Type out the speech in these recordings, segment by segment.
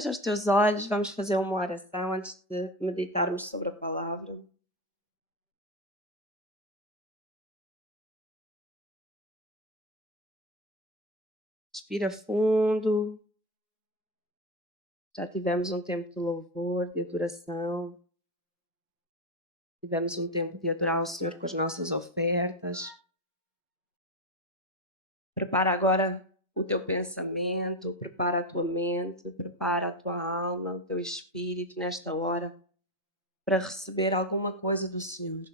Fecha os teus olhos, vamos fazer uma oração antes de meditarmos sobre a palavra. Respira fundo. Já tivemos um tempo de louvor, de adoração. Tivemos um tempo de adorar o Senhor com as nossas ofertas. Prepara agora o teu pensamento, prepara a tua mente, prepara a tua alma, o teu espírito nesta hora para receber alguma coisa do Senhor.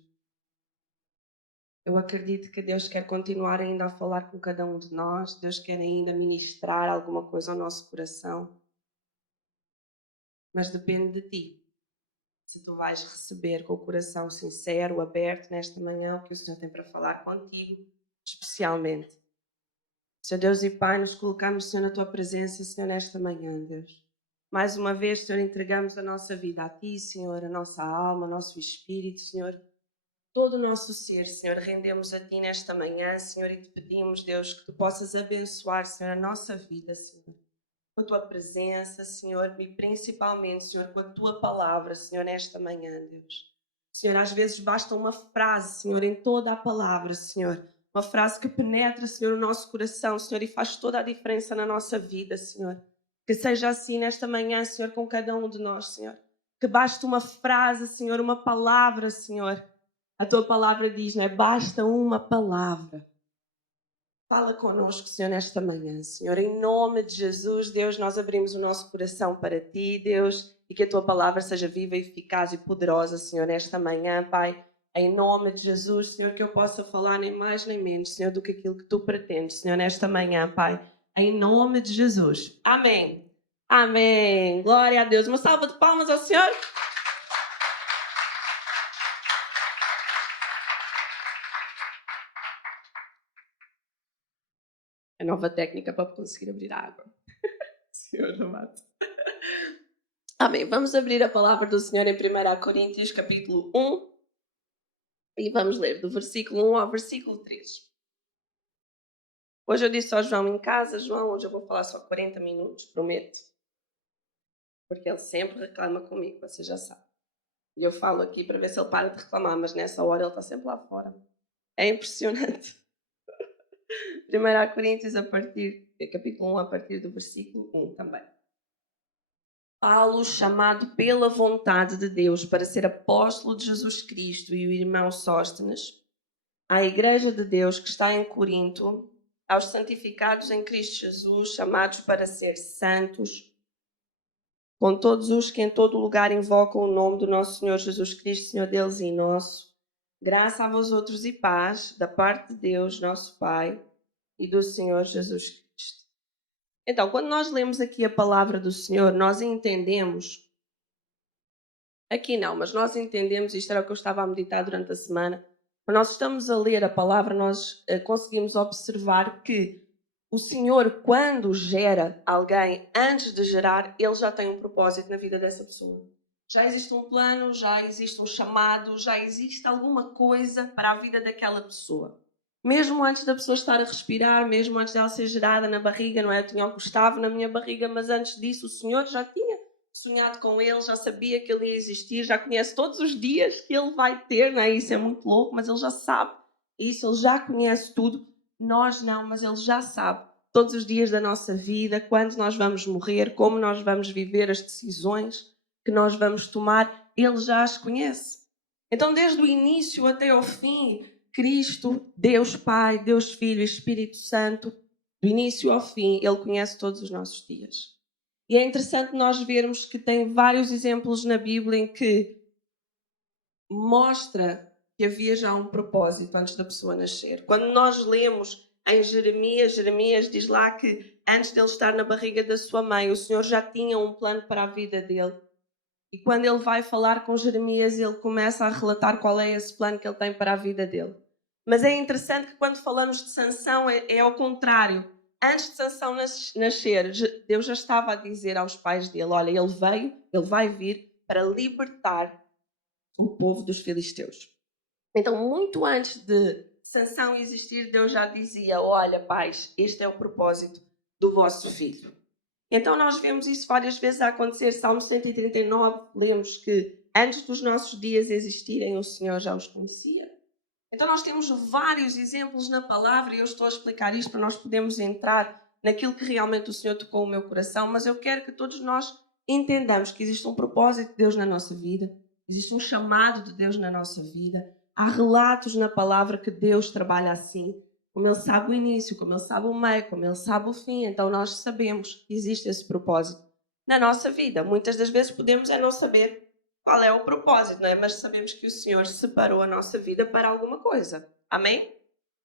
Eu acredito que Deus quer continuar ainda a falar com cada um de nós. Deus quer ainda ministrar alguma coisa ao nosso coração. Mas depende de ti. Se tu vais receber com o coração sincero, aberto nesta manhã o que o Senhor tem para falar contigo, especialmente. Senhor Deus e Pai, nos colocamos, Senhor, na tua presença, Senhor, nesta manhã, Deus. Mais uma vez, Senhor, entregamos a nossa vida a ti, Senhor, a nossa alma, o nosso espírito, Senhor. Todo o nosso ser, Senhor, rendemos a Ti nesta manhã, Senhor, e Te pedimos, Deus, que Tu possas abençoar, Senhor, a nossa vida, Senhor, com a Tua presença, Senhor, e principalmente, Senhor, com a Tua palavra, Senhor, nesta manhã, Deus. Senhor, às vezes basta uma frase, Senhor, em toda a palavra, Senhor, uma frase que penetra, Senhor, o nosso coração, Senhor, e faz toda a diferença na nossa vida, Senhor. Que seja assim nesta manhã, Senhor, com cada um de nós, Senhor. Que basta uma frase, Senhor, uma palavra, Senhor. A tua palavra diz, não é? Basta uma palavra. Fala connosco, Senhor, nesta manhã, Senhor. Em nome de Jesus, Deus, nós abrimos o nosso coração para Ti, Deus, e que a Tua palavra seja viva, eficaz e poderosa, Senhor, nesta manhã, Pai. Em nome de Jesus, Senhor, que eu possa falar nem mais nem menos, Senhor, do que aquilo que Tu pretendes, Senhor, nesta manhã, Pai. Em nome de Jesus. Amém. Amém. Glória a Deus. Uma salva de palmas ao Senhor. A nova técnica para conseguir abrir a água. Senhor amado. Amém. Vamos abrir a palavra do Senhor em 1 Coríntios, capítulo 1. E vamos ler do versículo 1 ao versículo 3. Hoje eu disse ao João em casa, João, hoje eu vou falar só 40 minutos, prometo. Porque ele sempre reclama comigo, você já sabe. E eu falo aqui para ver se ele para de reclamar, mas nessa hora ele está sempre lá fora. É impressionante. 1 Coríntios, capítulo 1, a partir do versículo 1 também. Paulo, chamado pela vontade de Deus para ser apóstolo de Jesus Cristo, e o irmão Sóstenes, à igreja de Deus que está em Corinto, aos santificados em Cristo Jesus, chamados para ser santos, com todos os que em todo lugar invocam o nome do nosso Senhor Jesus Cristo, Senhor deles e nosso, graça a vós outros e paz, da parte de Deus, nosso Pai, e do Senhor Jesus Cristo. Então, quando nós lemos aqui a palavra do Senhor, nós entendemos. Aqui não, mas nós entendemos, isto era o que eu estava a meditar durante a semana, quando nós estamos a ler a palavra, nós conseguimos observar que o Senhor, quando gera alguém, antes de gerar, Ele já tem um propósito na vida dessa pessoa. Já existe um plano, já existe um chamado, já existe alguma coisa para a vida daquela pessoa. Mesmo antes da pessoa estar a respirar, mesmo antes dela ser gerada na barriga, não é? Eu tinha o Gustavo na minha barriga, mas antes disso o Senhor já tinha sonhado com ele, já sabia que ele ia existir, já conhece todos os dias que ele vai ter, não é? Isso é muito louco, mas ele já sabe isso, ele já conhece tudo. Nós não, mas ele já sabe todos os dias da nossa vida, quando nós vamos morrer, como nós vamos viver, as decisões que nós vamos tomar, ele já as conhece. Então, desde o início até ao fim, Cristo, Deus Pai, Deus Filho e Espírito Santo, do início ao fim, ele conhece todos os nossos dias. E é interessante nós vermos que tem vários exemplos na Bíblia em que mostra que havia já um propósito antes da pessoa nascer. Quando nós lemos em Jeremias, Jeremias diz lá que antes dele estar na barriga da sua mãe, o Senhor já tinha um plano para a vida dele. E quando ele vai falar com Jeremias, ele começa a relatar qual é esse plano que ele tem para a vida dele. Mas é interessante que quando falamos de Sansão é ao contrário. Antes de Sansão nascer, Deus já estava a dizer aos pais dele, olha, ele vai vir para libertar o povo dos filisteus. Então, muito antes de Sansão existir, Deus já dizia, olha, pais, este é o propósito do vosso filho. Então nós vemos isso várias vezes a acontecer. Salmo 139, lemos que antes dos nossos dias existirem, o Senhor já os conhecia. Então nós temos vários exemplos na palavra e eu estou a explicar isto para nós podermos entrar naquilo que realmente o Senhor tocou o meu coração, mas eu quero que todos nós entendamos que existe um propósito de Deus na nossa vida, existe um chamado de Deus na nossa vida. Há relatos na palavra que Deus trabalha assim, como Ele sabe o início, como Ele sabe o meio, como Ele sabe o fim. Então nós sabemos que existe esse propósito na nossa vida. Muitas das vezes podemos não saber qual é o propósito, não é? Mas sabemos que o Senhor separou a nossa vida para alguma coisa. Amém?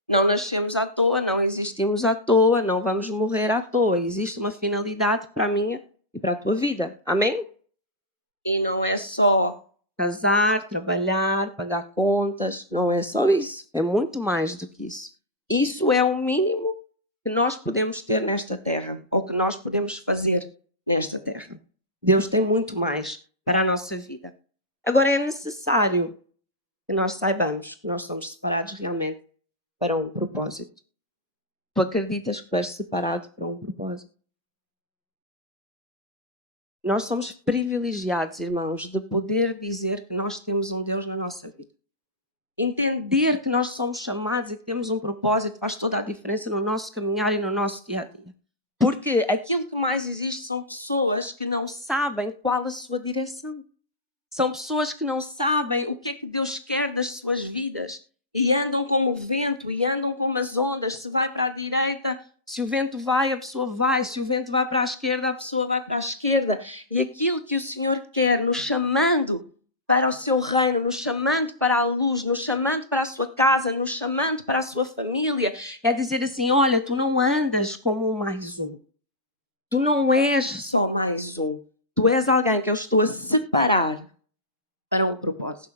Não nascemos à toa, não existimos à toa, não vamos morrer à toa. Existe uma finalidade para a minha e para a tua vida. Amém? E não é só casar, trabalhar, pagar contas, não é só isso. É muito mais do que isso. Isso é o mínimo que nós podemos ter nesta terra, ou que nós podemos fazer nesta terra. Deus tem muito mais para a nossa vida. Agora é necessário que nós saibamos que nós somos separados realmente para um propósito. Tu acreditas que tu és separado para um propósito? Nós somos privilegiados, irmãos, de poder dizer que nós temos um Deus na nossa vida. Entender que nós somos chamados e que temos um propósito faz toda a diferença no nosso caminhar e no nosso dia a dia. Porque aquilo que mais existe são pessoas que não sabem qual a sua direção. São pessoas que não sabem o que é que Deus quer das suas vidas e andam como o vento e andam como as ondas. Se vai para a direita, se o vento vai, a pessoa vai. Se o vento vai para a esquerda, a pessoa vai para a esquerda. E aquilo que o Senhor quer, nos chamando para o seu reino, nos chamando para a luz, nos chamando para a sua casa, nos chamando para a sua família, é dizer assim: olha, tu não andas como um mais um. Tu não és só mais um. Tu és alguém que eu estou a separar para um propósito.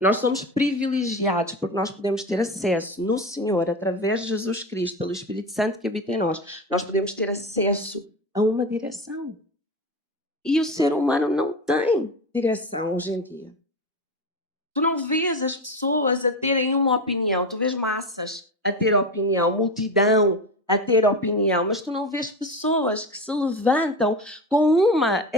Nós somos privilegiados porque nós podemos ter acesso no Senhor, através de Jesus Cristo, pelo Espírito Santo que habita em nós. Nós podemos ter acesso a uma direção. E o ser humano não tem direção hoje em dia. Tu não vês as pessoas a terem uma opinião. Tu vês massas a ter opinião, multidão a ter opinião, mas tu não vês pessoas que se levantam com uma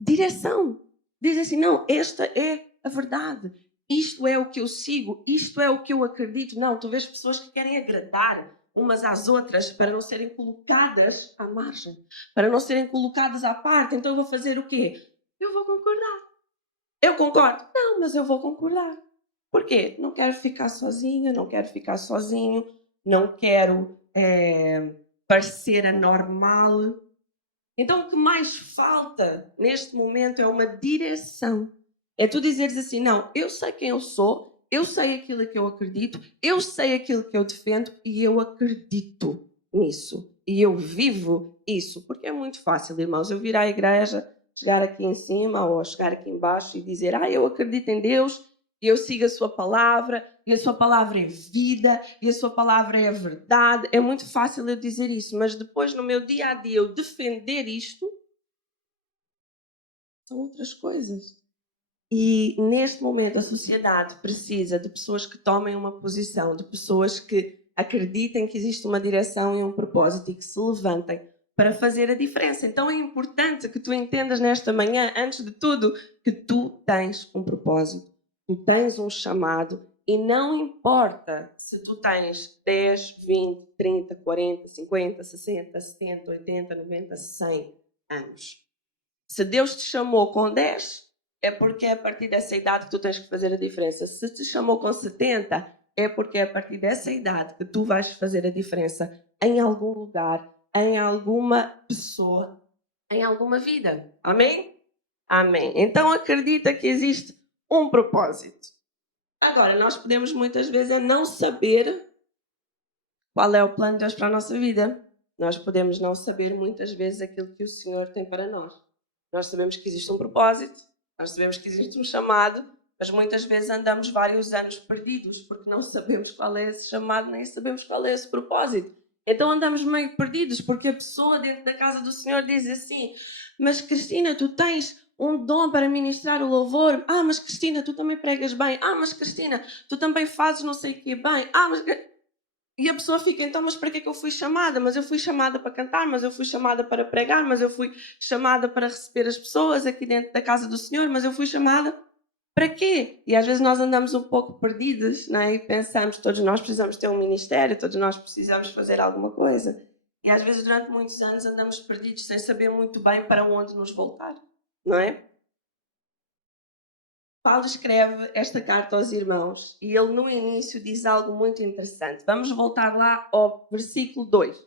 direção. Dizem assim, não, esta é a verdade. Isto é o que eu sigo, isto é o que eu acredito. Não, tu vês pessoas que querem agradar umas às outras para não serem colocadas à margem, para não serem colocadas à parte. Então eu vou fazer o quê? Eu vou concordar. Eu concordo? Não, mas eu vou concordar. Por quê? Não quero ficar sozinha, não quero ficar sozinho, não quero parecer anormal. Então o que mais falta neste momento é uma direção. É tu dizeres assim, não, eu sei quem eu sou, eu sei aquilo que eu acredito, eu sei aquilo que eu defendo e eu acredito nisso. E eu vivo isso. Porque é muito fácil, irmãos, eu vir à igreja, chegar aqui em cima ou chegar aqui embaixo e dizer, eu acredito em Deus, e eu sigo a sua palavra, e a sua palavra é vida, e a sua palavra é a verdade. É muito fácil eu dizer isso, mas depois no meu dia a dia eu defender isto são outras coisas. E neste momento a sociedade precisa de pessoas que tomem uma posição, de pessoas que acreditem que existe uma direção e um propósito e que se levantem para fazer a diferença. Então é importante que tu entendas nesta manhã, antes de tudo, que tu tens um propósito, tu tens um chamado e não importa se tu tens 10, 20, 30, 40, 50, 60, 70, 80, 90, 100 anos. Se Deus te chamou com 10, é porque é a partir dessa idade que tu tens que fazer a diferença. Se te chamou com 70, é porque é a partir dessa idade que tu vais fazer a diferença em algum lugar, em alguma pessoa, em alguma vida. Amém? Amém. Então acredita que existe um propósito. Agora, nós podemos muitas vezes não saber qual é o plano de Deus para a nossa vida. Nós podemos não saber muitas vezes aquilo que o Senhor tem para nós. Nós sabemos que existe um propósito, nós sabemos que existe um chamado, mas muitas vezes andamos vários anos perdidos porque não sabemos qual é esse chamado, nem sabemos qual é esse propósito. Então andamos meio perdidos porque a pessoa dentro da casa do Senhor diz assim, mas Cristina, tu tens um dom para ministrar o louvor. Mas Cristina, tu também pregas bem. Mas Cristina, tu também fazes não sei o que bem. Mas... E a pessoa fica, então, mas para que é que eu fui chamada? Mas eu fui chamada para cantar, mas eu fui chamada para pregar, mas eu fui chamada para receber as pessoas aqui dentro da casa do Senhor, mas eu fui chamada para quê? E às vezes nós andamos um pouco perdidos, não é? E pensamos, todos nós precisamos ter um ministério, todos nós precisamos fazer alguma coisa. E às vezes durante muitos anos andamos perdidos sem saber muito bem para onde nos voltar, não é? Paulo escreve esta carta aos irmãos e ele no início diz algo muito interessante. Vamos voltar lá ao versículo 2.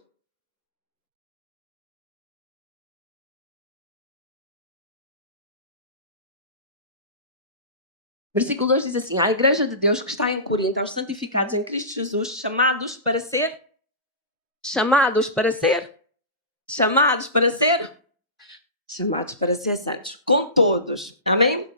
Versículo 2 diz assim: à igreja de Deus que está em Corinto, aos santificados em Cristo Jesus, chamados para ser, chamados para ser, chamados para ser santos, com todos. Amém?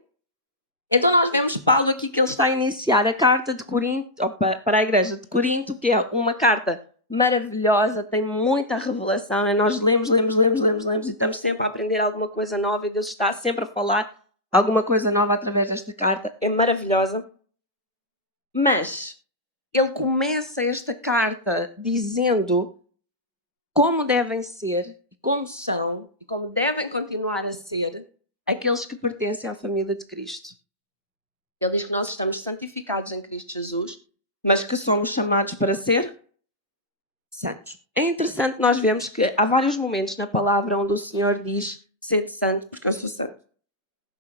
Então nós vemos Paulo aqui que ele está a iniciar a carta de Corinto, para a igreja de Corinto, que é uma carta maravilhosa, tem muita revelação, né? Nós lemos e estamos sempre a aprender alguma coisa nova e Deus está sempre a falar alguma coisa nova através desta carta, é maravilhosa. Mas ele começa esta carta dizendo como devem ser, como são e como devem continuar a ser aqueles que pertencem à família de Cristo. Ele diz que nós estamos santificados em Cristo Jesus, mas que somos chamados para ser santos. É interessante nós vemos que há vários momentos na palavra onde o Senhor diz sede santo porque eu sou santo.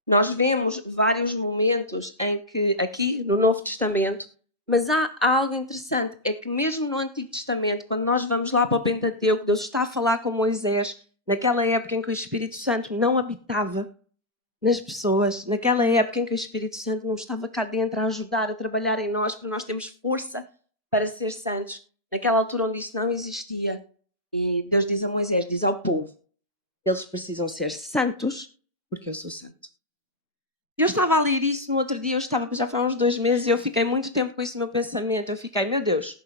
Nós vemos vários momentos em que, aqui no Novo Testamento, mas há algo interessante, é que mesmo no Antigo Testamento, quando nós vamos lá para o Pentateuco, Deus está a falar com Moisés, naquela época em que o Espírito Santo não habitava nas pessoas, naquela época em que o Espírito Santo não estava cá dentro a ajudar, a trabalhar em nós, para nós termos força para ser santos. Naquela altura onde isso não existia, e Deus diz a Moisés, diz ao povo, eles precisam ser santos, porque eu sou santo. Eu estava a ler isso no outro dia, já foi há uns 2 meses, e eu fiquei muito tempo com isso no meu pensamento. Eu fiquei, meu Deus,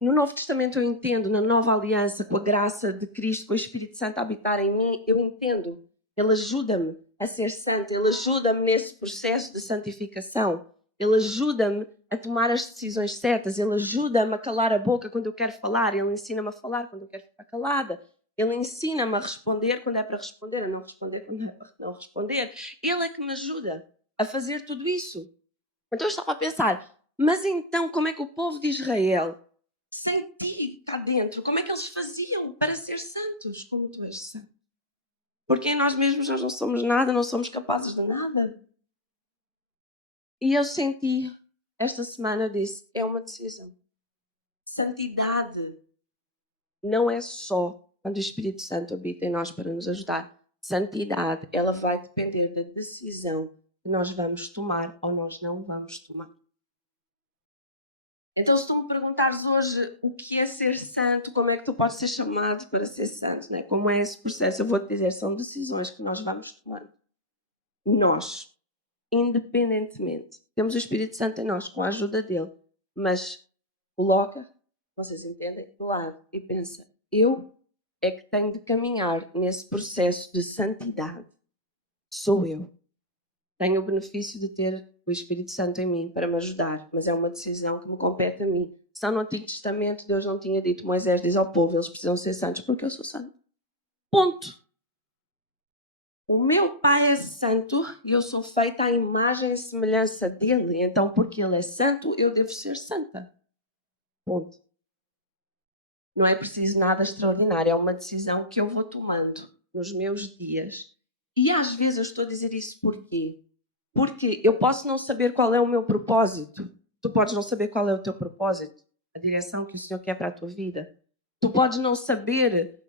no Novo Testamento eu entendo, na Nova Aliança, com a graça de Cristo, com o Espírito Santo a habitar em mim, eu entendo. Ele ajuda-me a ser santo, Ele ajuda-me nesse processo de santificação. Ele ajuda-me a tomar as decisões certas, Ele ajuda-me a calar a boca quando eu quero falar, Ele ensina-me a falar quando eu quero ficar calada. Ele ensina-me a responder quando é para responder, a não responder quando é para não responder. Ele é que me ajuda a fazer tudo isso. Então eu estava a pensar, mas então como é que o povo de Israel, sem ti cá dentro, como é que eles faziam para ser santos como tu és santo? Porque em nós mesmos nós não somos nada, não somos capazes de nada. E eu senti, esta semana eu disse, é uma decisão. Santidade não é só quando o Espírito Santo habita em nós para nos ajudar. Santidade, ela vai depender da decisão que nós vamos tomar ou nós não vamos tomar. Então, se tu me perguntares hoje o que é ser santo, como é que tu podes ser chamado para ser santo, né? Como é esse processo, eu vou-te dizer, são decisões que nós vamos tomando. Nós, independentemente, temos o Espírito Santo em nós, com a ajuda dele, mas coloca, vocês entendem, de lado e pensa, eu é que tenho de caminhar nesse processo de santidade. Sou eu. Tenho o benefício de ter o Espírito Santo em mim para me ajudar, mas é uma decisão que me compete a mim. Só no Antigo Testamento Deus não tinha dito, Moisés diz ao povo, eles precisam ser santos porque eu sou santo. Ponto. O meu pai é santo e eu sou feita à imagem e semelhança dele, então porque ele é santo, eu devo ser santa. Ponto. Não é preciso nada extraordinário, é uma decisão que eu vou tomando nos meus dias. E às vezes eu estou a dizer isso porquê? Porque eu posso não saber qual é o meu propósito. Tu podes não saber qual é o teu propósito, a direção que o Senhor quer para a tua vida. Tu podes não saber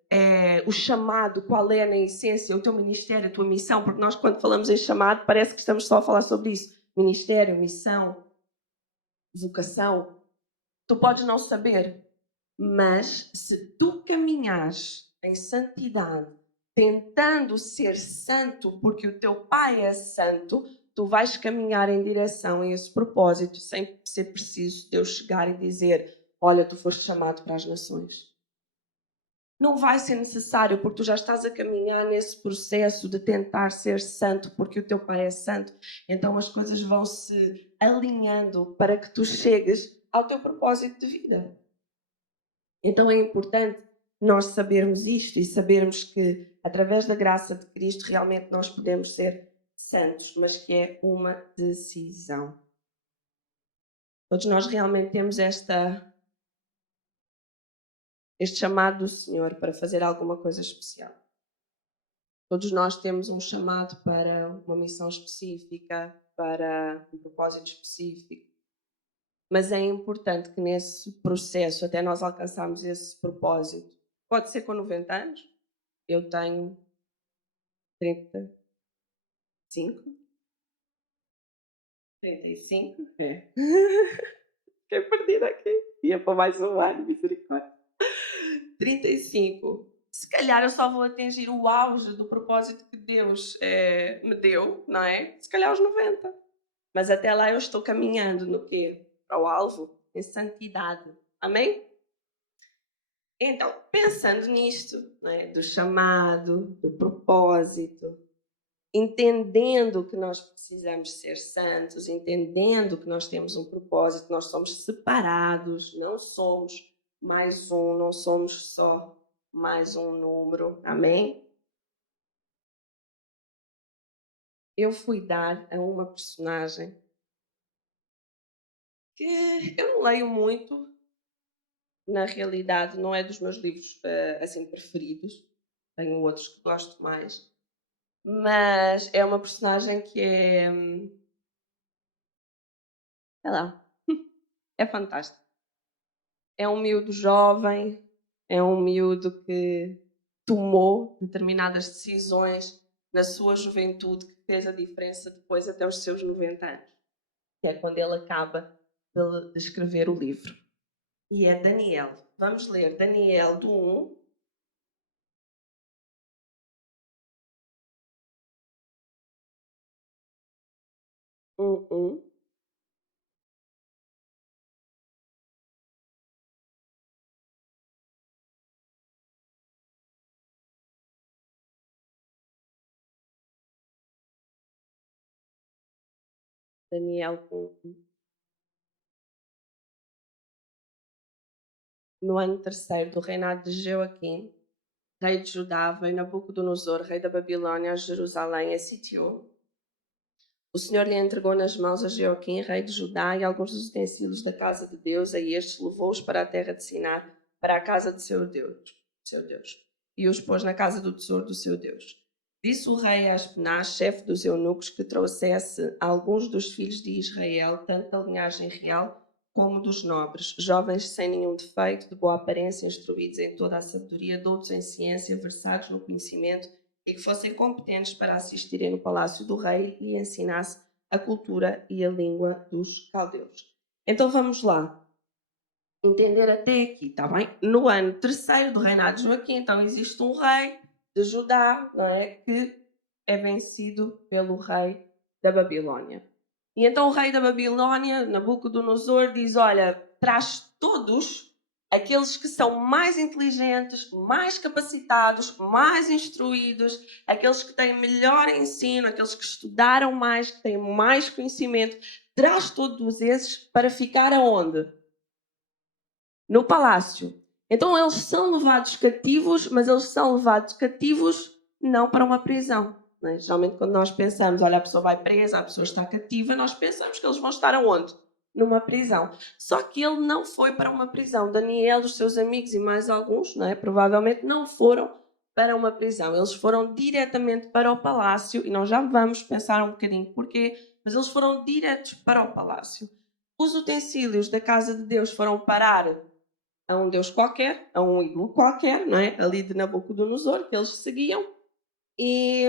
o chamado, qual é na essência o teu ministério, a tua missão, porque nós quando falamos em chamado parece que estamos só a falar sobre isso. Ministério, missão, vocação. Tu podes não saber, mas se tu caminhares em santidade, tentando ser santo porque o teu pai é santo, tu vais caminhar em direção a esse propósito sem ser preciso Deus chegar e dizer, olha, tu foste chamado para as nações. Não vai ser necessário porque tu já estás a caminhar nesse processo de tentar ser santo porque o teu pai é santo. Então as coisas vão se alinhando para que tu chegues ao teu propósito de vida. Então é importante nós sabermos isto e sabermos que, através da graça de Cristo, realmente nós podemos ser santos, mas que é uma decisão. Todos nós realmente temos este chamado do Senhor para fazer alguma coisa especial. Todos nós temos um chamado para uma missão específica, para um propósito específico. Mas é importante que nesse processo, até nós alcançarmos esse propósito, pode ser com 90 anos, eu tenho 35, 35, é. Fiquei perdida aqui, ia para mais um ano, misericórdia. 35. Se calhar eu só vou atingir o auge do propósito que Deus me deu, não é? Se calhar aos 90. Mas até lá eu estou caminhando no quê? Para o alvo, em santidade. Amém? Então, pensando nisto, não é? Do chamado, do propósito, entendendo que nós precisamos ser santos, entendendo que nós temos um propósito, nós somos separados, não somos mais um, não somos só mais um número, amém? Eu fui dar a uma personagem que eu não leio muito, na realidade não é dos meus livros assim preferidos, tenho outros que gosto mais, mas é uma personagem que sei lá, é fantástico. É um miúdo jovem, é um miúdo que tomou determinadas decisões na sua juventude que fez a diferença depois até os seus 90 anos, que é quando ele acaba de escrever o livro. E é Daniel. Vamos ler Daniel do 1. Daniel 1. No ano terceiro do reinado de Joaquim, rei de Judá, veio Nabucodonosor, rei da Babilônia, a Jerusalém e sitiou. O Senhor lhe entregou nas mãos a Joaquim, rei de Judá, e alguns dos utensílios da casa de Deus, a estes levou-os para a terra de Sinar, para a casa de seu Deus, e os pôs na casa do tesouro do seu Deus. Disse o rei a Aspenaz, chefe dos eunucos, que trouxesse alguns dos filhos de Israel, tanto da linhagem real como dos nobres, jovens sem nenhum defeito, de boa aparência, instruídos em toda a sabedoria, doutos em ciência, versados no conhecimento, e que fossem competentes para assistirem no palácio do rei e ensinasse a cultura e a língua dos caldeus. Então vamos lá entender até aqui, está bem? No ano terceiro do reinado de Joaquim, então existe um rei de Judá, não é? Que é vencido pelo rei da Babilônia. E então o rei da Babilônia, Nabucodonosor, diz: olha, traz todos aqueles que são mais inteligentes, mais capacitados, mais instruídos, aqueles que têm melhor ensino, aqueles que estudaram mais, que têm mais conhecimento, traz todos esses para ficar aonde? No palácio. Então eles são levados cativos, mas eles são levados cativos não para uma prisão. Né? Geralmente quando nós pensamos, olha, a pessoa vai presa, a pessoa está cativa, nós pensamos que eles vão estar aonde? Numa prisão. Só que ele não foi para uma prisão. Daniel, os seus amigos e mais alguns, não é? Provavelmente não foram para uma prisão. Eles foram diretamente para o palácio, e nós já vamos pensar um bocadinho porquê, mas eles foram diretos para o palácio. Os utensílios da casa de Deus foram parar a um deus qualquer, a um ídolo qualquer, não é? Ali de Nabucodonosor, que eles seguiam, e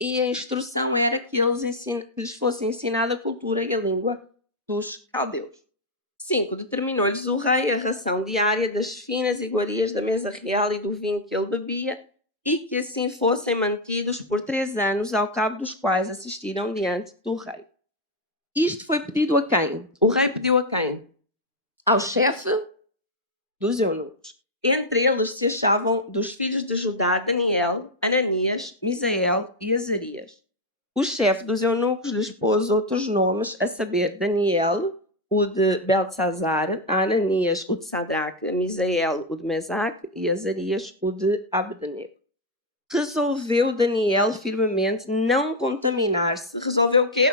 a instrução era que que lhes fosse ensinada a cultura e a língua dos caldeus. 5. Determinou-lhes o rei a ração diária das finas iguarias da mesa real e do vinho que ele bebia, e que assim fossem mantidos por 3 anos, ao cabo dos quais assistiram diante do rei. Isto foi pedido a quem? O rei pediu a quem? Ao chefe dos eunucos. Entre eles se achavam dos filhos de Judá Daniel, Ananias, Misael e Azarias. O chefe dos eunucos lhes pôs outros nomes, a saber, Daniel, o de Beltesazar, a Ananias, o de Sadraque, a Misael, o de Mesaque e a Azarias, o de Abednego. Resolveu Daniel firmemente não contaminar-se. Resolveu o quê?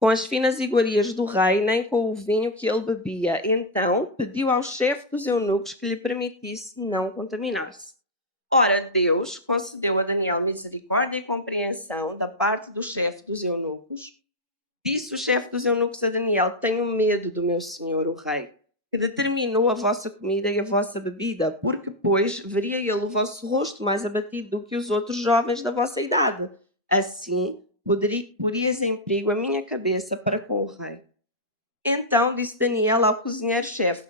Com as finas iguarias do rei, nem com o vinho que ele bebia. Então pediu ao chefe dos eunucos que lhe permitisse não contaminar-se. Ora, Deus concedeu a Daniel misericórdia e compreensão da parte do chefe dos eunucos. Disse o chefe dos eunucos a Daniel: Tenho medo do meu senhor, o rei, que determinou a vossa comida e a vossa bebida, porque, pois, veria ele o vosso rosto mais abatido do que os outros jovens da vossa idade. Assim, porias em perigo a minha cabeça para com o rei. Então disse Daniel ao cozinheiro-chefe: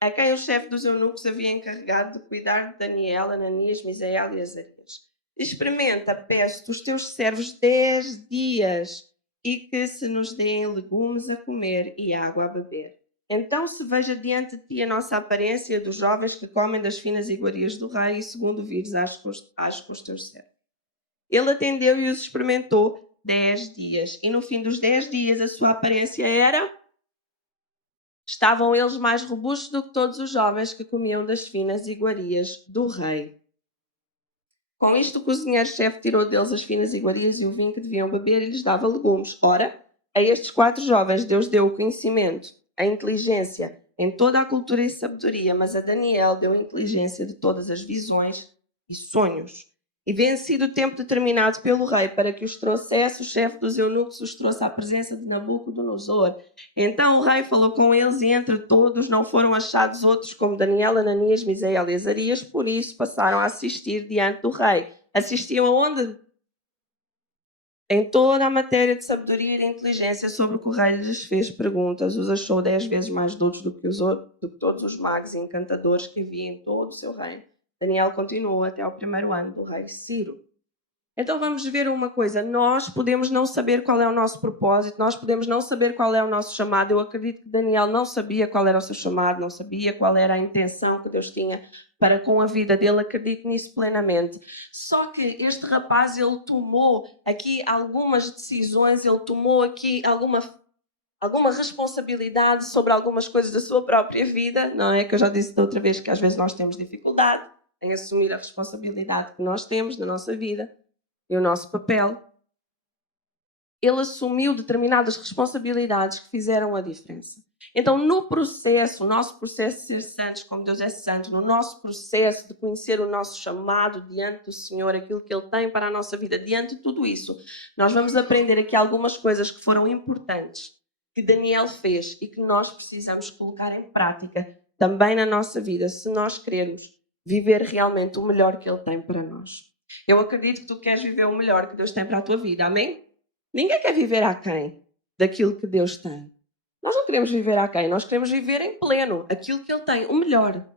a quem o chefe dos eunucos havia encarregado de cuidar de Daniel, Ananias, Misael e Azarias: Experimenta, peço-te, os teus servos 10 dias e que se nos deem legumes a comer e água a beber. Então se veja diante de ti a nossa aparência dos jovens que comem das finas iguarias do rei, e segundo vires, age com os teus servos. Ele atendeu e os experimentou 10 dias, e no fim dos 10 dias a sua aparência era... Estavam eles mais robustos do que todos os jovens que comiam das finas iguarias do rei. Com isto, o cozinheiro-chefe tirou deles as finas iguarias e o vinho que deviam beber e lhes dava legumes. Ora, a estes 4 jovens Deus deu o conhecimento, a inteligência em toda a cultura e sabedoria, mas a Daniel deu a inteligência de todas as visões e sonhos. E vencido o tempo determinado pelo rei para que os trouxesse, o chefe dos eunucos os trouxe à presença de Nabucodonosor. Então o rei falou com eles e entre todos não foram achados outros como Daniel, Ananias, Misael e Azarias, por isso passaram a assistir diante do rei. Assistiam aonde? Em toda a matéria de sabedoria e de inteligência sobre o que o rei lhes fez perguntas, os achou 10 vezes mais doutos do que todos os magos e encantadores que havia em todo o seu reino. Daniel continuou até ao primeiro ano do rei Ciro. Então vamos ver uma coisa, nós podemos não saber qual é o nosso propósito, nós podemos não saber qual é o nosso chamado. Eu acredito que Daniel não sabia qual era o seu chamado, não sabia qual era a intenção que Deus tinha para com a vida dele, acredito nisso plenamente. Só que este rapaz, ele tomou aqui algumas decisões, ele tomou aqui alguma responsabilidade sobre algumas coisas da sua própria vida, não é? Que eu já disse da outra vez que às vezes nós temos dificuldade em assumir a responsabilidade que nós temos na nossa vida e o nosso papel. Ele assumiu determinadas responsabilidades que fizeram a diferença. Então, no processo, o nosso processo de ser santos, como Deus é santo, no nosso processo de conhecer o nosso chamado diante do Senhor, aquilo que Ele tem para a nossa vida, diante de tudo isso, nós vamos aprender aqui algumas coisas que foram importantes, que Daniel fez e que nós precisamos colocar em prática também na nossa vida, se nós queremos viver realmente o melhor que Ele tem para nós. Eu acredito que tu queres viver o melhor que Deus tem para a tua vida, amém? Ninguém quer viver aquém daquilo que Deus tem. Nós não queremos viver aquém, nós queremos viver em pleno aquilo que Ele tem, o melhor.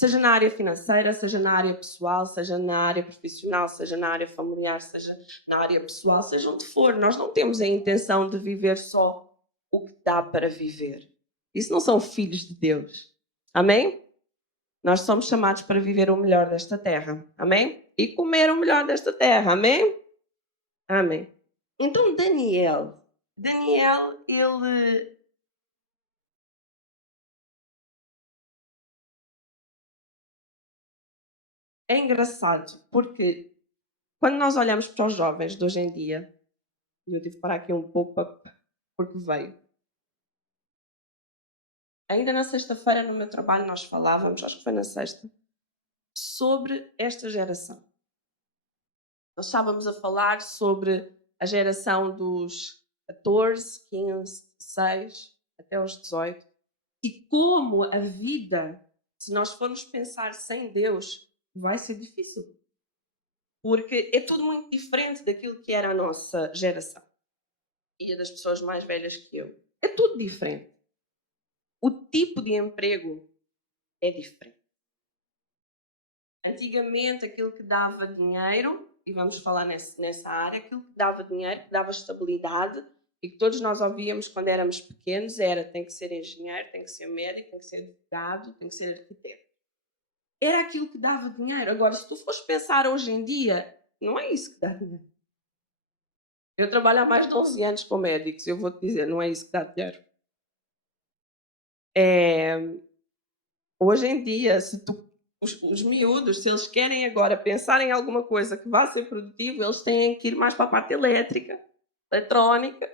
Seja na área financeira, seja na área pessoal, seja na área profissional, seja na área familiar, seja na área pessoal, seja onde for. Nós não temos a intenção de viver só o que dá para viver. Isso não são filhos de Deus. Amém? Nós somos chamados para viver o melhor desta terra. Amém? E comer o melhor desta terra. Amém? Amém. Então, Daniel, ele é engraçado, porque quando nós olhamos para os jovens de hoje em dia, e eu tive que parar aqui um pouco porque veio. Ainda na sexta-feira, no meu trabalho, nós falávamos, acho que foi na sexta, sobre esta geração. Nós estávamos a falar sobre a geração dos 14, 15, 16, até os 18, e como a vida, se nós formos pensar sem Deus, vai ser difícil. Porque é tudo muito diferente daquilo que era a nossa geração e a das pessoas mais velhas que eu. É tudo diferente. O tipo de emprego é diferente. Antigamente, aquilo que dava dinheiro, e vamos falar nessa área, aquilo que dava dinheiro, que dava estabilidade, e que todos nós ouvíamos quando éramos pequenos, era: tem que ser engenheiro, tem que ser médico, tem que ser advogado, tem que ser arquiteto. Era aquilo que dava dinheiro. Agora, se tu fores pensar hoje em dia, não é isso que dá dinheiro. Eu trabalho há mais de 11 anos com médicos, eu vou-te dizer, não é isso que dá dinheiro. Eh, Hoje em dia, se tu os miúdos, se eles querem agora pensar em alguma coisa que vá ser produtivo, eles têm que ir mais para a parte elétrica, eletrónica,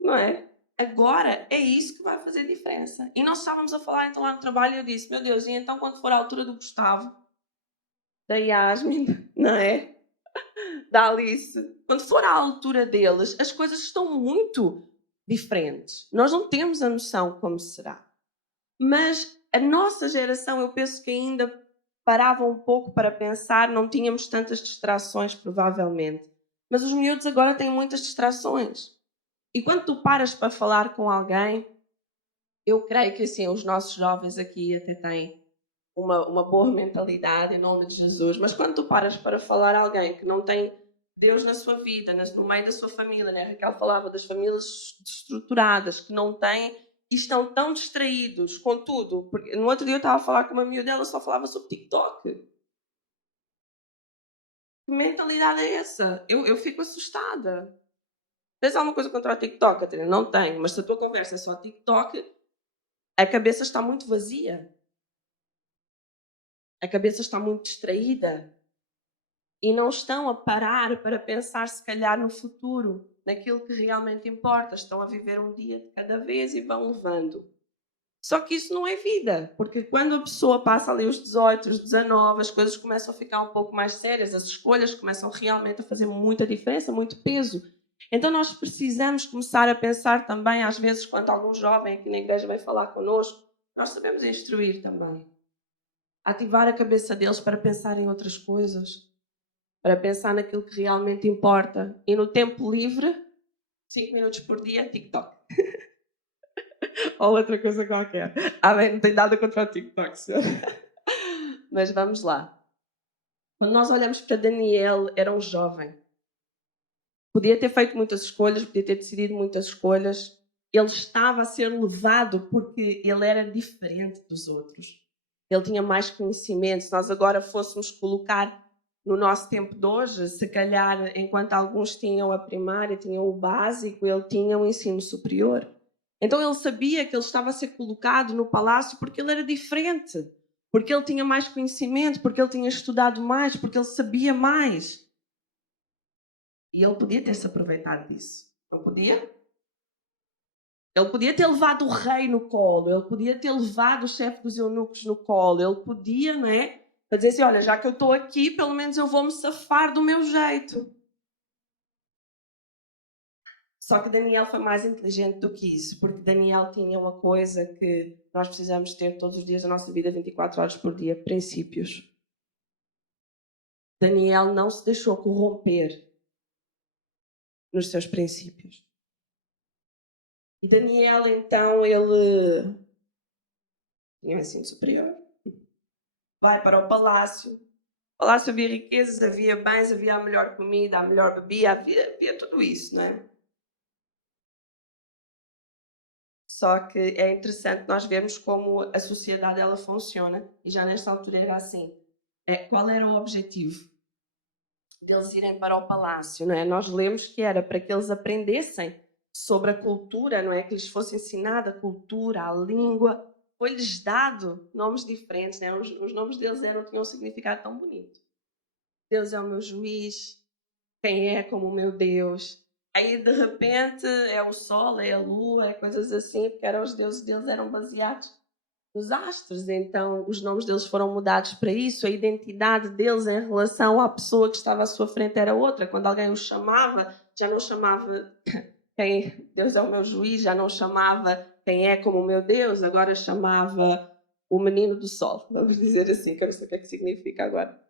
não é? Agora é isso que vai fazer diferença. E nós estávamos a falar então lá no trabalho e eu disse: "Meu Deus, e então quando for a altura do Gustavo, da Yasmin, não é? Da Alice, quando for à altura deles, as coisas estão muito diferentes. Nós não temos a noção como será. Mas a nossa geração, eu penso que ainda parava um pouco para pensar, não tínhamos tantas distrações, provavelmente. Mas os miúdos agora têm muitas distrações. E quando tu paras para falar com alguém, eu creio que assim, os nossos jovens aqui até têm uma boa mentalidade em nome de Jesus, mas quando tu paras para falar a alguém que não tem Deus na sua vida, no meio da sua família, né? Raquel falava das famílias estruturadas, que não têm e estão tão distraídos com tudo. Porque no outro dia eu estava a falar com uma miúda, ela só falava sobre TikTok. Que mentalidade é essa? Eu fico assustada. Tens alguma coisa contra o TikTok, Catarina? Não tenho, mas se a tua conversa é só TikTok, a cabeça está muito vazia. A cabeça está muito distraída. E não estão a parar para pensar, se calhar, no futuro, naquilo que realmente importa. Estão a viver um dia de cada vez e vão levando. Só que isso não é vida, porque quando a pessoa passa ali os 18, os 19, as coisas começam a ficar um pouco mais sérias, as escolhas começam realmente a fazer muita diferença, muito peso. Então nós precisamos começar a pensar também, às vezes, quando algum jovem aqui na igreja vem falar connosco, nós sabemos instruir também. Ativar a cabeça deles para pensar em outras coisas, para pensar naquilo que realmente importa. E no tempo livre, 5 minutos por dia, TikTok. Ou outra coisa qualquer. Amém, não tem nada contra o TikTok, senhor. Mas vamos lá. Quando nós olhamos para Daniel, era um jovem. Podia ter feito muitas escolhas, podia ter decidido muitas escolhas. Ele estava a ser levado porque ele era diferente dos outros. Ele tinha mais conhecimento. Se nós agora fôssemos colocar no nosso tempo de hoje, se calhar, enquanto alguns tinham a primária, tinham o básico, ele tinha o ensino superior. Então ele sabia que ele estava a ser colocado no palácio porque ele era diferente, porque ele tinha mais conhecimento, porque ele tinha estudado mais, porque ele sabia mais. E ele podia ter se aproveitado disso. Não podia? Ele podia ter levado o rei no colo, ele podia ter levado o chefe dos eunucos no colo, ele podia, não é? Para dizer assim, olha, já que eu estou aqui, pelo menos eu vou-me safar do meu jeito. Só que Daniel foi mais inteligente do que isso, porque Daniel tinha uma coisa que nós precisamos ter todos os dias da nossa vida, 24 horas por dia, princípios. Daniel não se deixou corromper nos seus princípios. E Daniel, então, ele tinha um ensino superior, vai para o palácio. O palácio havia riquezas, havia bens, havia a melhor comida, a melhor bebida, havia tudo isso, não é? Só que é interessante nós vermos como a sociedade ela funciona, e já nesta altura era assim. Qual era o objetivo deles irem para o palácio, não é? Nós lemos que era para que eles aprendessem sobre a cultura, não é? Que lhes fosse ensinada a cultura, a língua. Foi-lhes dado nomes diferentes, né? Os nomes deles tinham um significado tão bonito. Deus é o meu juiz, quem é como o meu Deus. Aí, de repente, é o sol, é a lua, é coisas assim, porque eram os deuses deles eram baseados nos astros. Então, os nomes deles foram mudados para isso. A identidade deles em relação à pessoa que estava à sua frente era outra. Quando alguém os chamava, já não chamava quem Deus é o meu juiz, já não chamava quem é como o meu Deus, agora chamava o menino do sol. Vamos dizer assim, que eu não sei o que é que significa agora.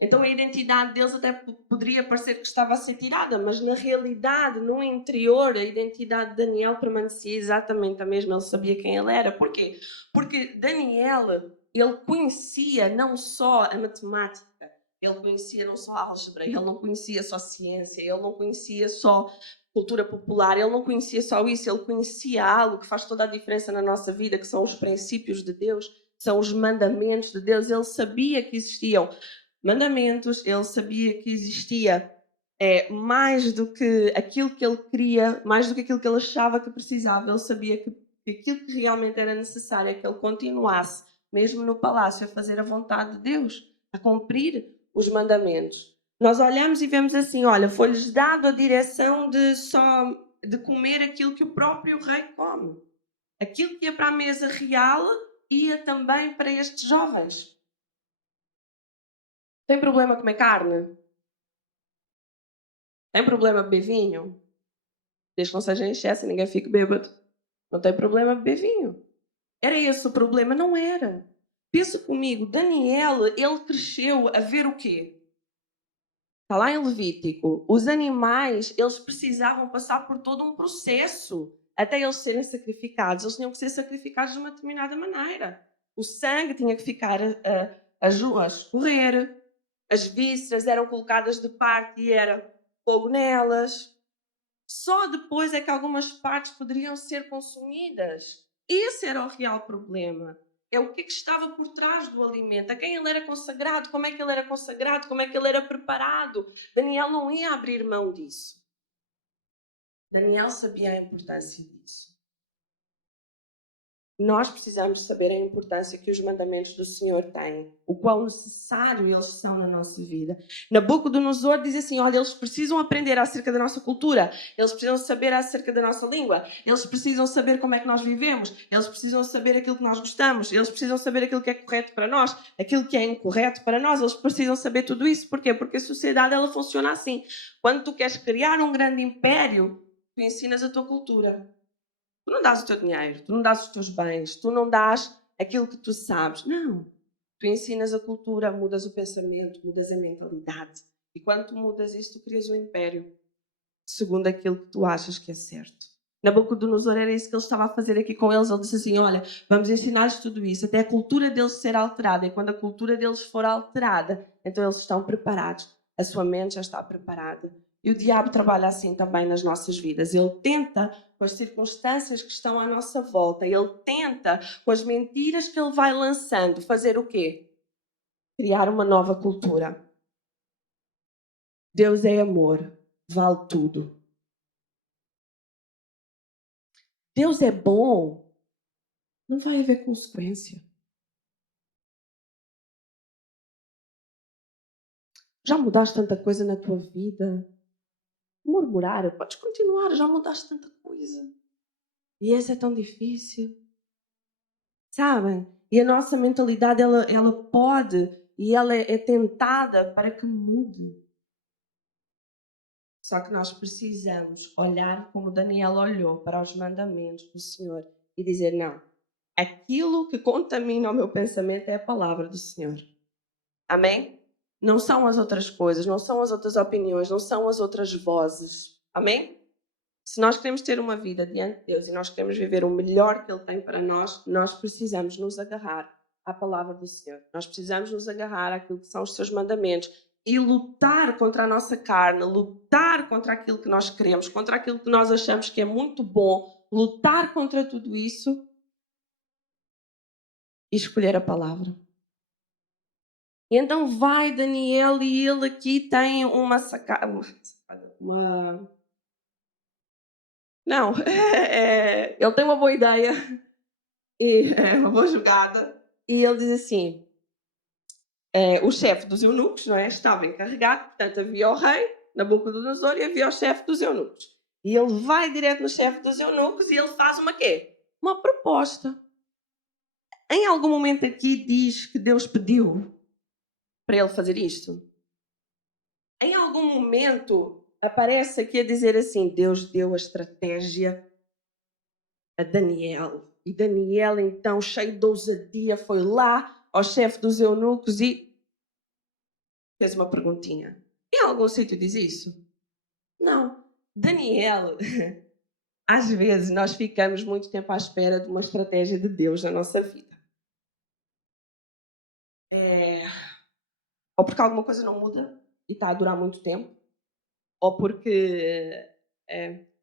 Então a identidade deles até poderia parecer que estava a ser tirada, mas na realidade, no interior, a identidade de Daniel permanecia exatamente a mesma. Ele sabia quem ele era. Porquê? Porque Daniel, ele conhecia não só a matemática, ele conhecia não só a álgebra, ele não conhecia só ciência, ele não conhecia só cultura popular, ele não conhecia só isso, ele conhecia algo que faz toda a diferença na nossa vida, que são os princípios de Deus, são os mandamentos de Deus. Ele sabia que existiam mandamentos, ele sabia que existia mais do que aquilo que ele queria, mais do que aquilo que ele achava que precisava, ele sabia que aquilo que realmente era necessário é que ele continuasse, mesmo no palácio, a fazer a vontade de Deus, a cumprir os mandamentos. Nós olhamos e vemos assim, olha, foi-lhes dado a direção de comer aquilo que o próprio rei come. Aquilo que ia para a mesa real ia também para estes jovens. Tem problema comer carne? Tem problema beber vinho? Desde que não seja em excesso e ninguém fique bêbado. Não tem problema beber vinho. Era esse o problema? Não era. Pensa comigo, Daniel, ele cresceu a ver o quê? Está lá em Levítico. Os animais, eles precisavam passar por todo um processo até eles serem sacrificados. Eles tinham que ser sacrificados de uma determinada maneira. O sangue tinha que ficar a escorrer. As vísceras eram colocadas de parte e era fogo nelas. Só depois é que algumas partes poderiam ser consumidas. Esse era o real problema. É o que estava por trás do alimento, a quem ele era consagrado, como é que ele era consagrado, como é que ele era preparado. Daniel não ia abrir mão disso. Daniel sabia a importância disso. Nós precisamos saber a importância que os mandamentos do Senhor têm, o quão necessário eles são na nossa vida. Nabucodonosor diz assim, olha, eles precisam aprender acerca da nossa cultura, eles precisam saber acerca da nossa língua, eles precisam saber como é que nós vivemos, eles precisam saber aquilo que nós gostamos, eles precisam saber aquilo que é correto para nós, aquilo que é incorreto para nós, eles precisam saber tudo isso. Porquê? Porque a sociedade ela funciona assim. Quando tu queres criar um grande império, tu ensinas a tua cultura. Tu não dás o teu dinheiro, tu não dás os teus bens, tu não dás aquilo que tu sabes. Não. Tu ensinas a cultura, mudas o pensamento, mudas a mentalidade. E quando tu mudas isso, tu crias um império segundo aquilo que tu achas que é certo. Nabucodonosor era isso que ele estava a fazer aqui com eles. Ele disse assim, olha, vamos ensinar-lhes tudo isso, até a cultura deles ser alterada. E quando a cultura deles for alterada, então eles estão preparados. A sua mente já está preparada. E o diabo trabalha assim também nas nossas vidas. Ele tenta, com as circunstâncias que estão à nossa volta, ele tenta, com as mentiras que ele vai lançando, fazer o quê? Criar uma nova cultura. Deus é amor, vale tudo. Deus é bom, não vai haver consequência. Já mudaste tanta coisa na tua vida. Murmurar, podes continuar, já mudaste tanta coisa. E essa é tão difícil. Sabem? E a nossa mentalidade, ela pode e ela é tentada para que mude. Só que nós precisamos olhar como Daniel olhou para os mandamentos do Senhor e dizer, não, aquilo que contamina o meu pensamento é a palavra do Senhor. Amém? Não são as outras coisas, não são as outras opiniões, não são as outras vozes. Amém? Se nós queremos ter uma vida diante de Deus e nós queremos viver o melhor que Ele tem para nós precisamos nos agarrar à palavra do Senhor. Nós precisamos nos agarrar àquilo que são os seus mandamentos e lutar contra a nossa carne, lutar contra aquilo que nós queremos, contra aquilo que nós achamos que é muito bom, lutar contra tudo isso e escolher a palavra. E então vai Daniel e ele aqui tem uma sacada, Não, ele tem uma boa ideia e uma boa jogada. E ele diz assim, o chefe dos eunucos, não é, estava encarregado, portanto havia o rei, Nabucodonosor, e havia o chefe dos eunucos. E ele vai direto no chefe dos eunucos e ele faz uma quê? Uma proposta. Em algum momento aqui diz que Deus pediu para ele fazer isto? Em algum momento aparece aqui a dizer assim, Deus deu a estratégia a Daniel. E Daniel, então, cheio de ousadia, foi lá ao chefe dos eunucos e fez uma perguntinha. Em algum sítio diz isso? Não. Daniel, às vezes nós ficamos muito tempo à espera de uma estratégia de Deus na nossa vida. Ou porque alguma coisa não muda e está a durar muito tempo, ou porque,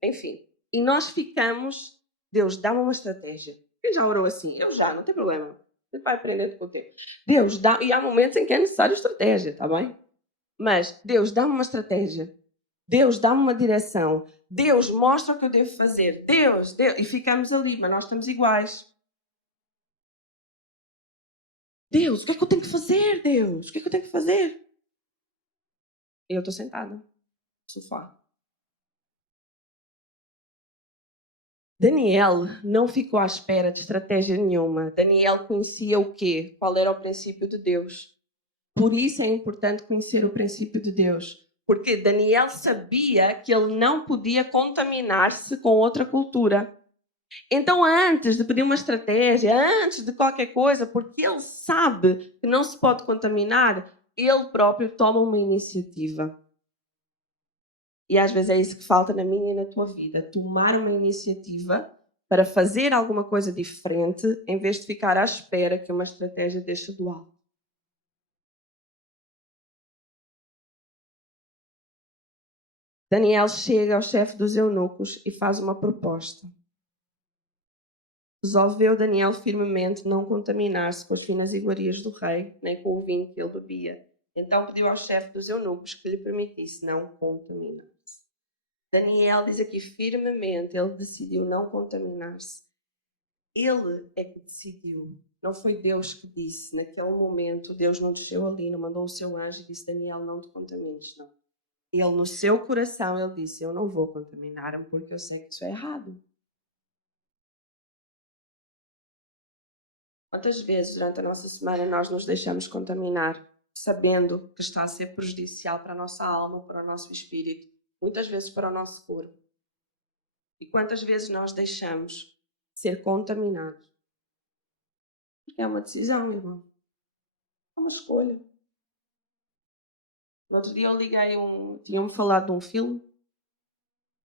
enfim. E nós ficamos, Deus, dá-me uma estratégia. Quem já orou assim? Eu já, não tem problema. Você vai aprender com o tempo. Deus dá, e há momentos em que é necessário estratégia, está bem? Mas Deus dá-me uma estratégia. Deus, dá-me uma direção. Deus, mostra o que eu devo fazer. Deus. E ficamos ali, mas nós estamos iguais. Deus, o que é que eu tenho que fazer, Deus? O que é que eu tenho que fazer? E eu estou sentada no sofá. Daniel não ficou à espera de estratégia nenhuma. Daniel conhecia o quê? Qual era o princípio de Deus. Por isso é importante conhecer o princípio de Deus. Porque Daniel sabia que ele não podia contaminar-se com outra cultura. Então, antes de pedir uma estratégia, antes de qualquer coisa, porque ele sabe que não se pode contaminar, ele próprio toma uma iniciativa. E às vezes é isso que falta na minha e na tua vida. Tomar uma iniciativa para fazer alguma coisa diferente, em vez de ficar à espera que uma estratégia deixe do alto. Daniel chega ao chefe dos eunucos e faz uma proposta. Resolveu Daniel firmemente não contaminar-se com as finas iguarias do rei, nem com o vinho que ele bebia. Então pediu ao chefe dos eunucos que lhe permitisse não contaminar-se. Daniel diz aqui firmemente, ele decidiu não contaminar-se. Ele é que decidiu. Não foi Deus que disse. Naquele momento, Deus não desceu ali, não mandou o seu anjo e disse, Daniel, não te contamines, não. Ele, no seu coração, ele disse, eu não vou contaminar-me porque eu sei que isso é errado. Quantas vezes durante a nossa semana nós nos deixamos contaminar, sabendo que está a ser prejudicial para a nossa alma, para o nosso espírito, muitas vezes para o nosso corpo? E quantas vezes nós deixamos ser contaminados? Porque é uma decisão, irmão. É uma escolha. No outro dia eu liguei tinham-me falado de um filme.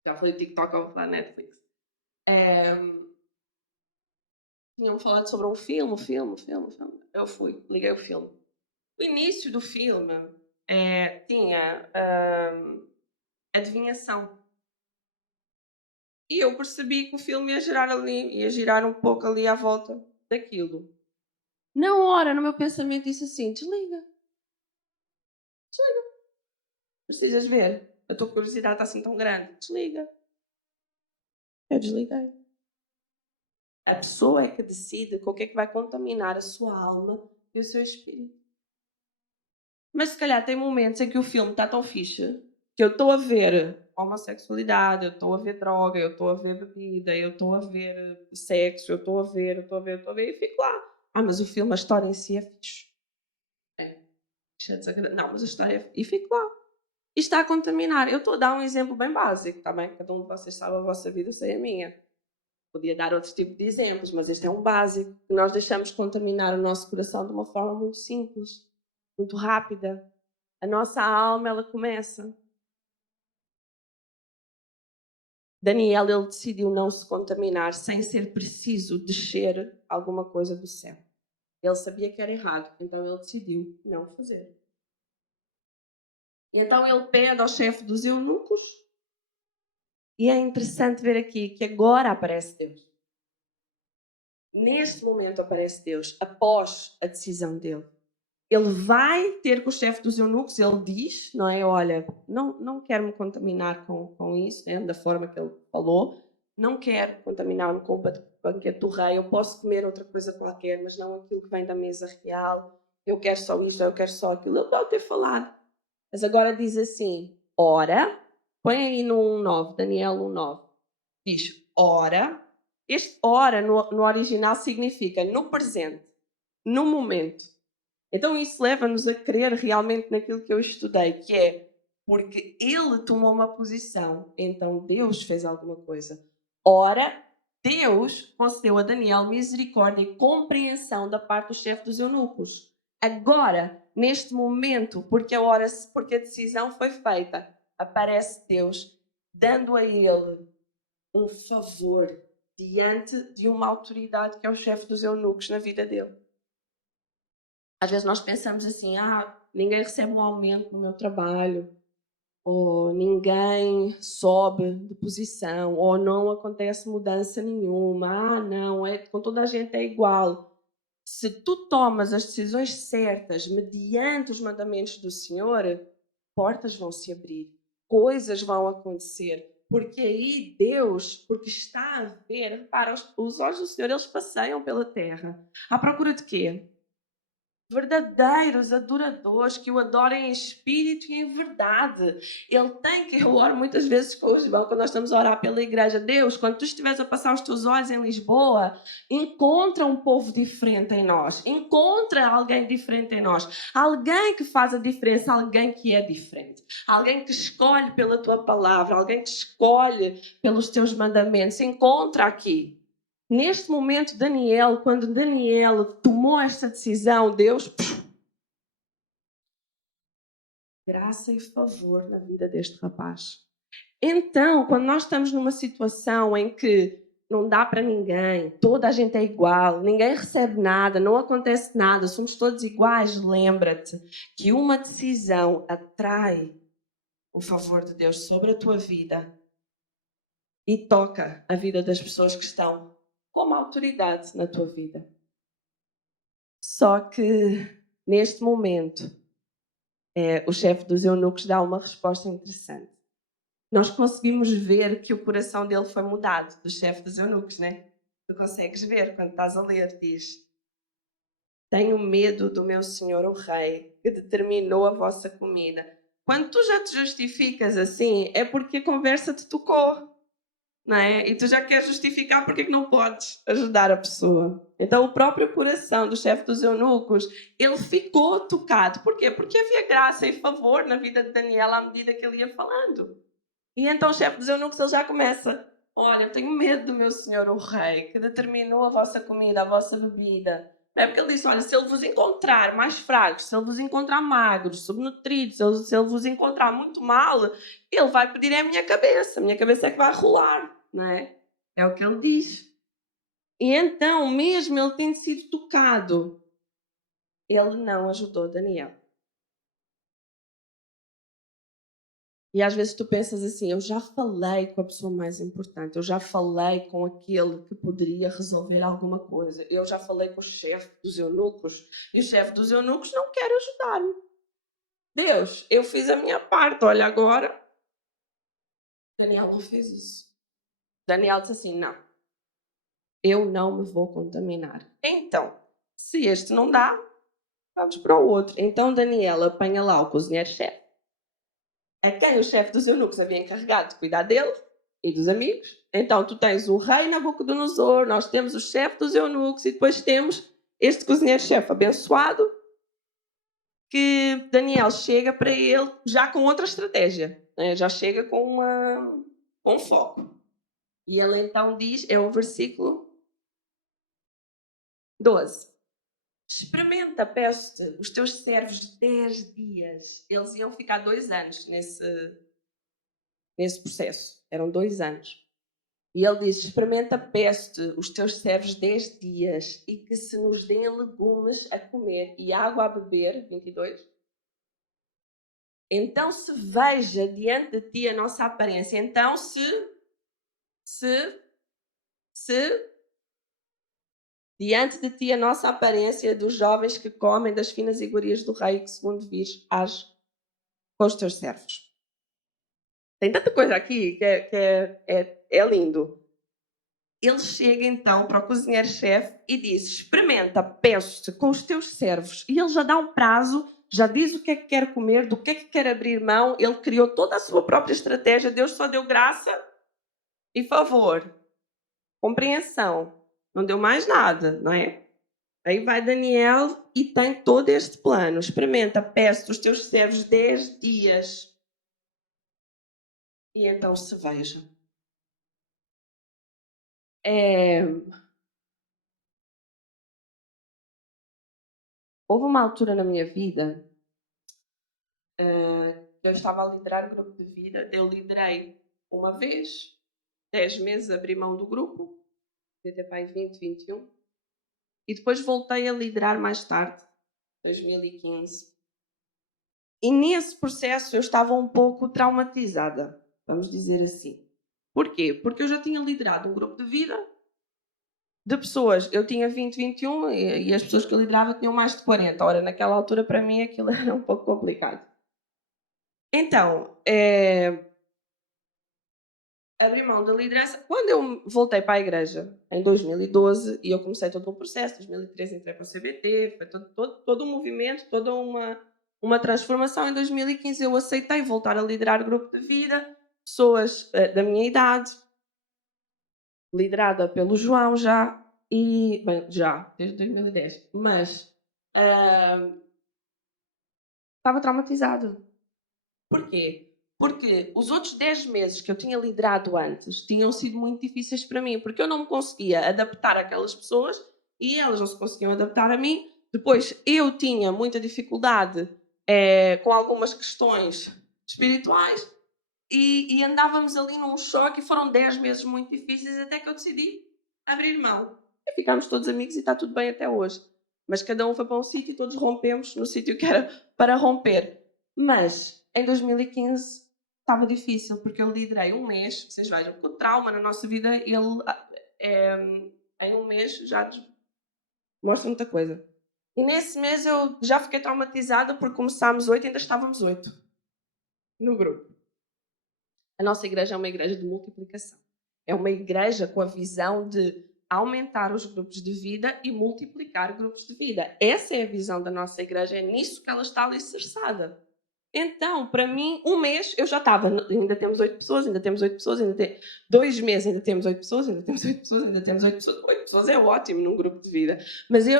Já falei TikTok, ou falar Netflix. Tinham-me falado sobre um filme. Eu fui, liguei o filme. O início do filme tinha adivinhação. E eu percebi que o filme ia girar um pouco ali à volta daquilo. Na hora, no meu pensamento, disse assim, desliga. Precisas ver? A tua curiosidade está assim tão grande. Desliga. Eu desliguei. A pessoa é que decide com o que é que vai contaminar a sua alma e o seu espírito. Mas se calhar tem momentos em que o filme está tão fixe que eu estou a ver homossexualidade, eu estou a ver droga, eu estou a ver bebida, eu estou a ver sexo, eu estou a ver e fico lá. Mas o filme, a história em si é fixe. Não, mas a história é... E fico lá. E está a contaminar. Eu estou a dar um exemplo bem básico, está bem? Cada um de vocês sabe a vossa vida, eu sei a minha. Podia dar outro tipo de exemplos, mas este é um básico. Nós deixamos contaminar o nosso coração de uma forma muito simples, muito rápida. A nossa alma, ela começa. Daniel, ele decidiu não se contaminar sem ser preciso descer alguma coisa do céu. Ele sabia que era errado, então ele decidiu não fazer. E então ele pede ao chefe dos eunucos. E é interessante ver aqui que agora aparece Deus. Neste momento aparece Deus, após a decisão dele. Ele vai ter com o chefe dos eunucos, ele diz, não é? Olha, não quero me contaminar com isso, né? Da forma que ele falou. Não quero contaminar-me com o banquete do rei. Eu posso comer outra coisa qualquer, mas não aquilo que vem da mesa real. Eu quero só isto, eu quero só aquilo. Ele pode ter falado. Mas agora diz assim, ora, põe aí no 1:9, Daniel 1:9. Diz, ora. Este ora no original significa no presente, no momento. Então isso leva-nos a crer realmente naquilo que eu estudei, que é porque ele tomou uma posição, então Deus fez alguma coisa. Ora, Deus concedeu a Daniel misericórdia e compreensão da parte do chefe dos eunucos. Agora, neste momento, porque a decisão foi feita, aparece Deus dando a ele um favor diante de uma autoridade que é o chefe dos eunucos na vida dele. Às vezes nós pensamos assim, ninguém recebe um aumento no meu trabalho, ou ninguém sobe de posição, ou não acontece mudança nenhuma, não, com toda a gente é igual. Se tu tomas as decisões certas mediante os mandamentos do Senhor, portas vão se abrir, coisas vão acontecer. Porque aí Deus, porque está a ver, repara, os olhos do Senhor, eles passeiam pela terra. À procura de quê? Verdadeiros adoradores que o adorem em espírito e em verdade. Ele tem que, eu oro muitas vezes com o João, quando nós estamos a orar pela igreja. Deus, quando tu estiveres a passar os teus olhos em Lisboa, encontra um povo diferente em nós, encontra alguém diferente em nós, alguém que faz a diferença, alguém que é diferente, alguém que escolhe pela tua palavra, alguém que escolhe pelos teus mandamentos. Encontra aqui. Neste momento, Daniel, quando Daniel tomou esta decisão, Deus, graça e favor na vida deste rapaz. Então, quando nós estamos numa situação em que não dá para ninguém, toda a gente é igual, ninguém recebe nada, não acontece nada, somos todos iguais, lembra-te que uma decisão atrai o favor de Deus sobre a tua vida e toca a vida das pessoas que estão como autoridade na tua vida. Só que, neste momento, o chefe dos eunucos dá uma resposta interessante. Nós conseguimos ver que o coração dele foi mudado, do chefe dos eunucos, né? Tu consegues ver quando estás a ler, diz: tenho medo do meu senhor o rei, que determinou a vossa comida. Quando tu já te justificas assim, é porque a conversa te tocou. Não é? E tu já queres justificar porque é que não podes ajudar a pessoa. Então o próprio coração do chefe dos eunucos, ele ficou tocado. Porquê? Porque havia graça e favor na vida de Daniel à medida que ele ia falando. E então o chefe dos eunucos, ele já começa: olha, eu tenho medo do meu senhor o rei, que determinou a vossa comida, a vossa bebida. É porque ele disse: olha, se ele vos encontrar mais fracos, se ele vos encontrar magros, subnutridos, se ele vos encontrar muito mal, ele vai pedir a minha cabeça é que vai rolar, não é? É o que ele diz. E então, mesmo ele tendo sido tocado, ele não ajudou Daniel. E às vezes tu pensas assim: eu já falei com a pessoa mais importante, eu já falei com aquele que poderia resolver alguma coisa, eu já falei com o chefe dos eunucos e o chefe dos eunucos não quer ajudar-me. Deus, eu fiz a minha parte, olha agora. Daniel não fez isso. Daniel disse assim: não, eu não me vou contaminar. Então, se este não dá, vamos para o outro. Então Daniel apanha lá o cozinheiro-chefe, a quem o chefe dos eunucos havia encarregado de cuidar dele e dos amigos. Então tu tens o rei Nabucodonosor, nós temos o chefe dos eunucos e depois temos este cozinheiro-chefe abençoado que Daniel chega para ele já com outra estratégia, né? Já chega com um foco. E ele então diz, é o versículo 12. Experimenta, peço-te, os teus servos 10 dias. Eles iam ficar 2 anos nesse processo. Eram 2 anos. E ele diz: experimenta, peço-te, os teus servos 10 dias e que se nos deem legumes a comer e água a beber. 22. Então se veja diante de ti a nossa aparência. Então se diante de ti a nossa aparência dos jovens que comem das finas iguarias do rei que segundo vires age com os teus servos. Tem tanta coisa aqui que é lindo. Ele chega então para o cozinheiro-chefe e diz: experimenta, peço-te com os teus servos. E ele já dá um prazo, já diz o que é que quer comer, do que é que quer abrir mão. Ele criou toda a sua própria estratégia. Deus só deu graça e favor, compreensão. Não deu mais nada, não é? Aí vai Daniel e tem todo este plano. Experimenta, peço-te os teus servos 10 dias. E então se veja. Houve uma altura na minha vida, eu estava a liderar o grupo de vida. Eu liderei uma vez, 10 meses, abri mão do grupo, até para 20, 21. E depois voltei a liderar mais tarde, 2015. E nesse processo eu estava um pouco traumatizada, vamos dizer assim. Porquê? Porque eu já tinha liderado um grupo de vida de pessoas. Eu tinha 20, 21 e as pessoas que eu liderava tinham mais de 40. Ora, naquela altura para mim aquilo era um pouco complicado. Então, abri mão da liderança. Quando eu voltei para a igreja, em 2012, e eu comecei todo um processo, em 2013 entrei para o CBT, foi todo um movimento, toda uma transformação. Em 2015 eu aceitei voltar a liderar grupo de vida, pessoas da minha idade, liderada pelo João já, e, bem, já, desde 2010, mas estava traumatizado. Porquê? Porque os outros 10 meses que eu tinha liderado antes tinham sido muito difíceis para mim, porque eu não me conseguia adaptar àquelas pessoas e elas não se conseguiam adaptar a mim. Depois, eu tinha muita dificuldade com algumas questões espirituais e andávamos ali num choque e foram 10 meses muito difíceis até que eu decidi abrir mão. E ficámos todos amigos e está tudo bem até hoje. Mas cada um foi para um sítio e todos rompemos no sítio que era para romper. Mas em 2015 estava difícil porque eu liderei um mês. Vocês vejam que o trauma na nossa vida, ele em um mês já mostra muita coisa. E nesse mês eu já fiquei traumatizada porque começámos 8 e ainda estávamos 8 no grupo. A nossa igreja é uma igreja de multiplicação. É uma igreja com a visão de aumentar os grupos de vida e multiplicar grupos de vida. Essa é a visão da nossa igreja, é nisso que ela está alicerçada. Então, para mim, um mês eu já estava, ainda temos 8 pessoas, ainda temos 8 pessoas, 2 meses ainda temos 8 pessoas, ainda temos 8 pessoas, ainda temos 8 pessoas. 8 pessoas é ótimo num grupo de vida.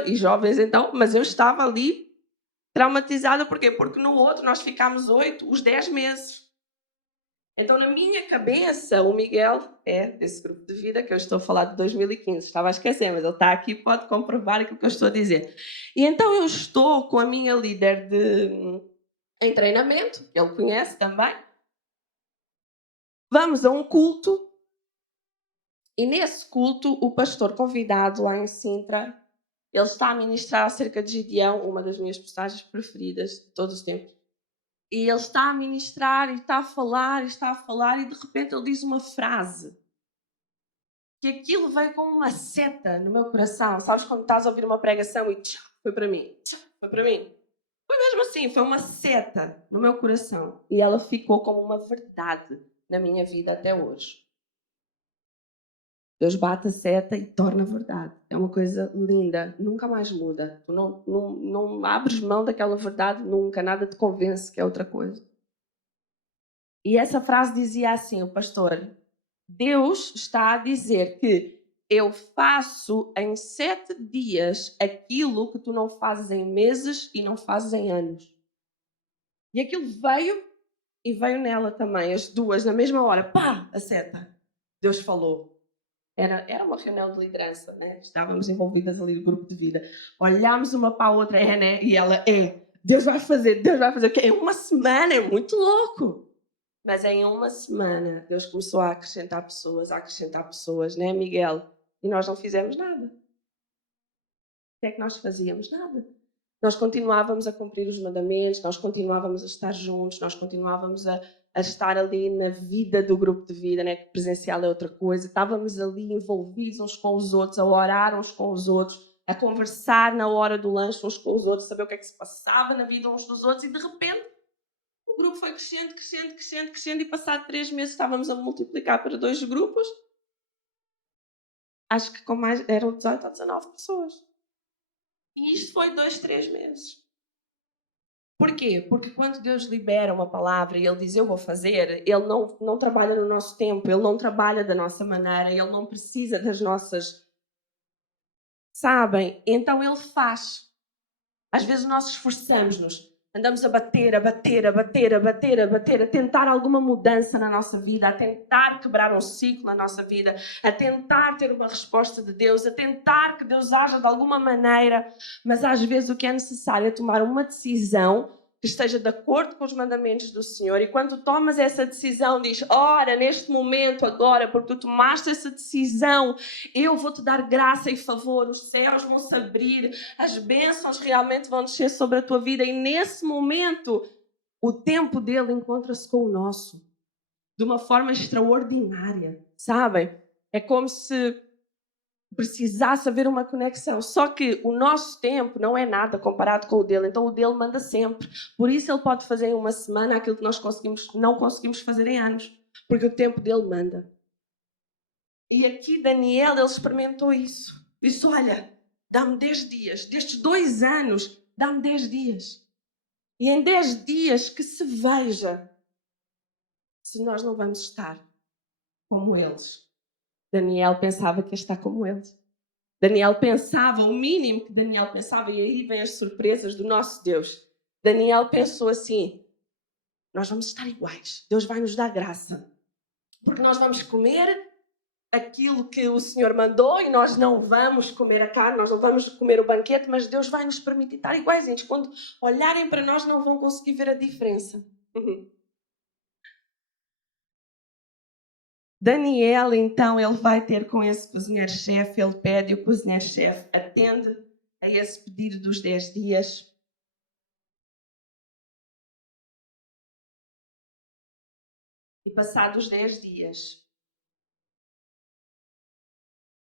E jovens então, mas eu estava ali traumatizada, porquê? Porque no outro nós ficámos 8, os 10 meses. Então, na minha cabeça, o Miguel é desse grupo de vida que eu estou a falar de 2015. Estava a esquecer, mas ele está aqui, pode comprovar aquilo que eu estou a dizer. E então eu estou com a minha líder em treinamento, que ele conhece também. Vamos a um culto. E nesse culto, o pastor convidado lá em Sintra, ele está a ministrar acerca de Gideão, uma das minhas postagens preferidas de todos os tempos. E ele está a ministrar e está a falar, e de repente ele diz uma frase que aquilo veio como uma seta no meu coração. Sabes quando estás a ouvir uma pregação e tchá, foi para mim, tchá, foi para mim. Foi mesmo assim, foi uma seta no meu coração. E ela ficou como uma verdade na minha vida até hoje. Deus bate a seta e torna verdade. É uma coisa linda, nunca mais muda. Tu não abres mão daquela verdade nunca, nada te convence que é outra coisa. E essa frase dizia assim, o pastor: Deus está a dizer que eu faço em 7 dias aquilo que tu não fazes em meses e não fazes em anos. E aquilo veio e veio nela também, as duas, na mesma hora. Pá, a seta. Deus falou. Era uma reunião de liderança, né? Estávamos envolvidas ali no grupo de vida. Olhámos uma para a outra, né? E ela, Deus vai fazer. É uma semana, é muito louco. Mas em uma semana, Deus começou a acrescentar pessoas, né, Miguel? E nós não fizemos nada. O que é que nós fazíamos? Nada. Nós continuávamos a cumprir os mandamentos, nós continuávamos a estar juntos, nós continuávamos a estar ali na vida do grupo de vida, né? Que presencial é outra coisa. Estávamos ali envolvidos uns com os outros, a orar uns com os outros, a conversar na hora do lanche uns com os outros, saber o que é que se passava na vida uns dos outros, e de repente o grupo foi crescendo e passado 3 meses estávamos a multiplicar para 2 grupos. Acho que eram 18 ou 19 pessoas. E isto foi 2, 3 meses. Porquê? Porque quando Deus libera uma palavra e Ele diz eu vou fazer, Ele não trabalha no nosso tempo, Ele não trabalha da nossa maneira, Ele não precisa das nossas... Sabem? Então Ele faz. Às vezes nós esforçamos-nos, andamos a bater, a tentar alguma mudança na nossa vida, a tentar quebrar um ciclo na nossa vida, a tentar ter uma resposta de Deus, a tentar que Deus haja de alguma maneira, mas às vezes o que é necessário é tomar uma decisão que esteja de acordo com os mandamentos do Senhor, e quando tomas essa decisão, diz, ora, neste momento, agora, porque tu tomaste essa decisão, eu vou-te dar graça e favor, os céus vão se abrir, as bênçãos realmente vão descer sobre a tua vida, e nesse momento, o tempo dele encontra-se com o nosso, de uma forma extraordinária, sabem? É como se precisasse haver uma conexão. Só que o nosso tempo não é nada comparado com o dele, então o dele manda sempre. Por isso ele pode fazer em uma semana aquilo que nós não conseguimos fazer em anos, porque o tempo dele manda. E aqui Daniel, ele experimentou isso. Disse, olha, dá-me 10 dias, destes 2 anos, dá-me 10 dias. E em 10 dias que se veja se nós não vamos estar como eles. Daniel pensava que ia estar como eles. Daniel pensava, o mínimo que Daniel pensava, e aí vem as surpresas do nosso Deus. Daniel pensou assim, nós vamos estar iguais, Deus vai nos dar graça. Porque nós vamos comer aquilo que o Senhor mandou e nós não vamos comer a carne, nós não vamos comer o banquete, mas Deus vai nos permitir estar iguaizinhos. Quando olharem para nós não vão conseguir ver a diferença. Daniel, então, ele vai ter com esse cozinheiro-chefe, ele pede, o cozinheiro-chefe atende a esse pedido dos 10 dias. E passados 10 dias,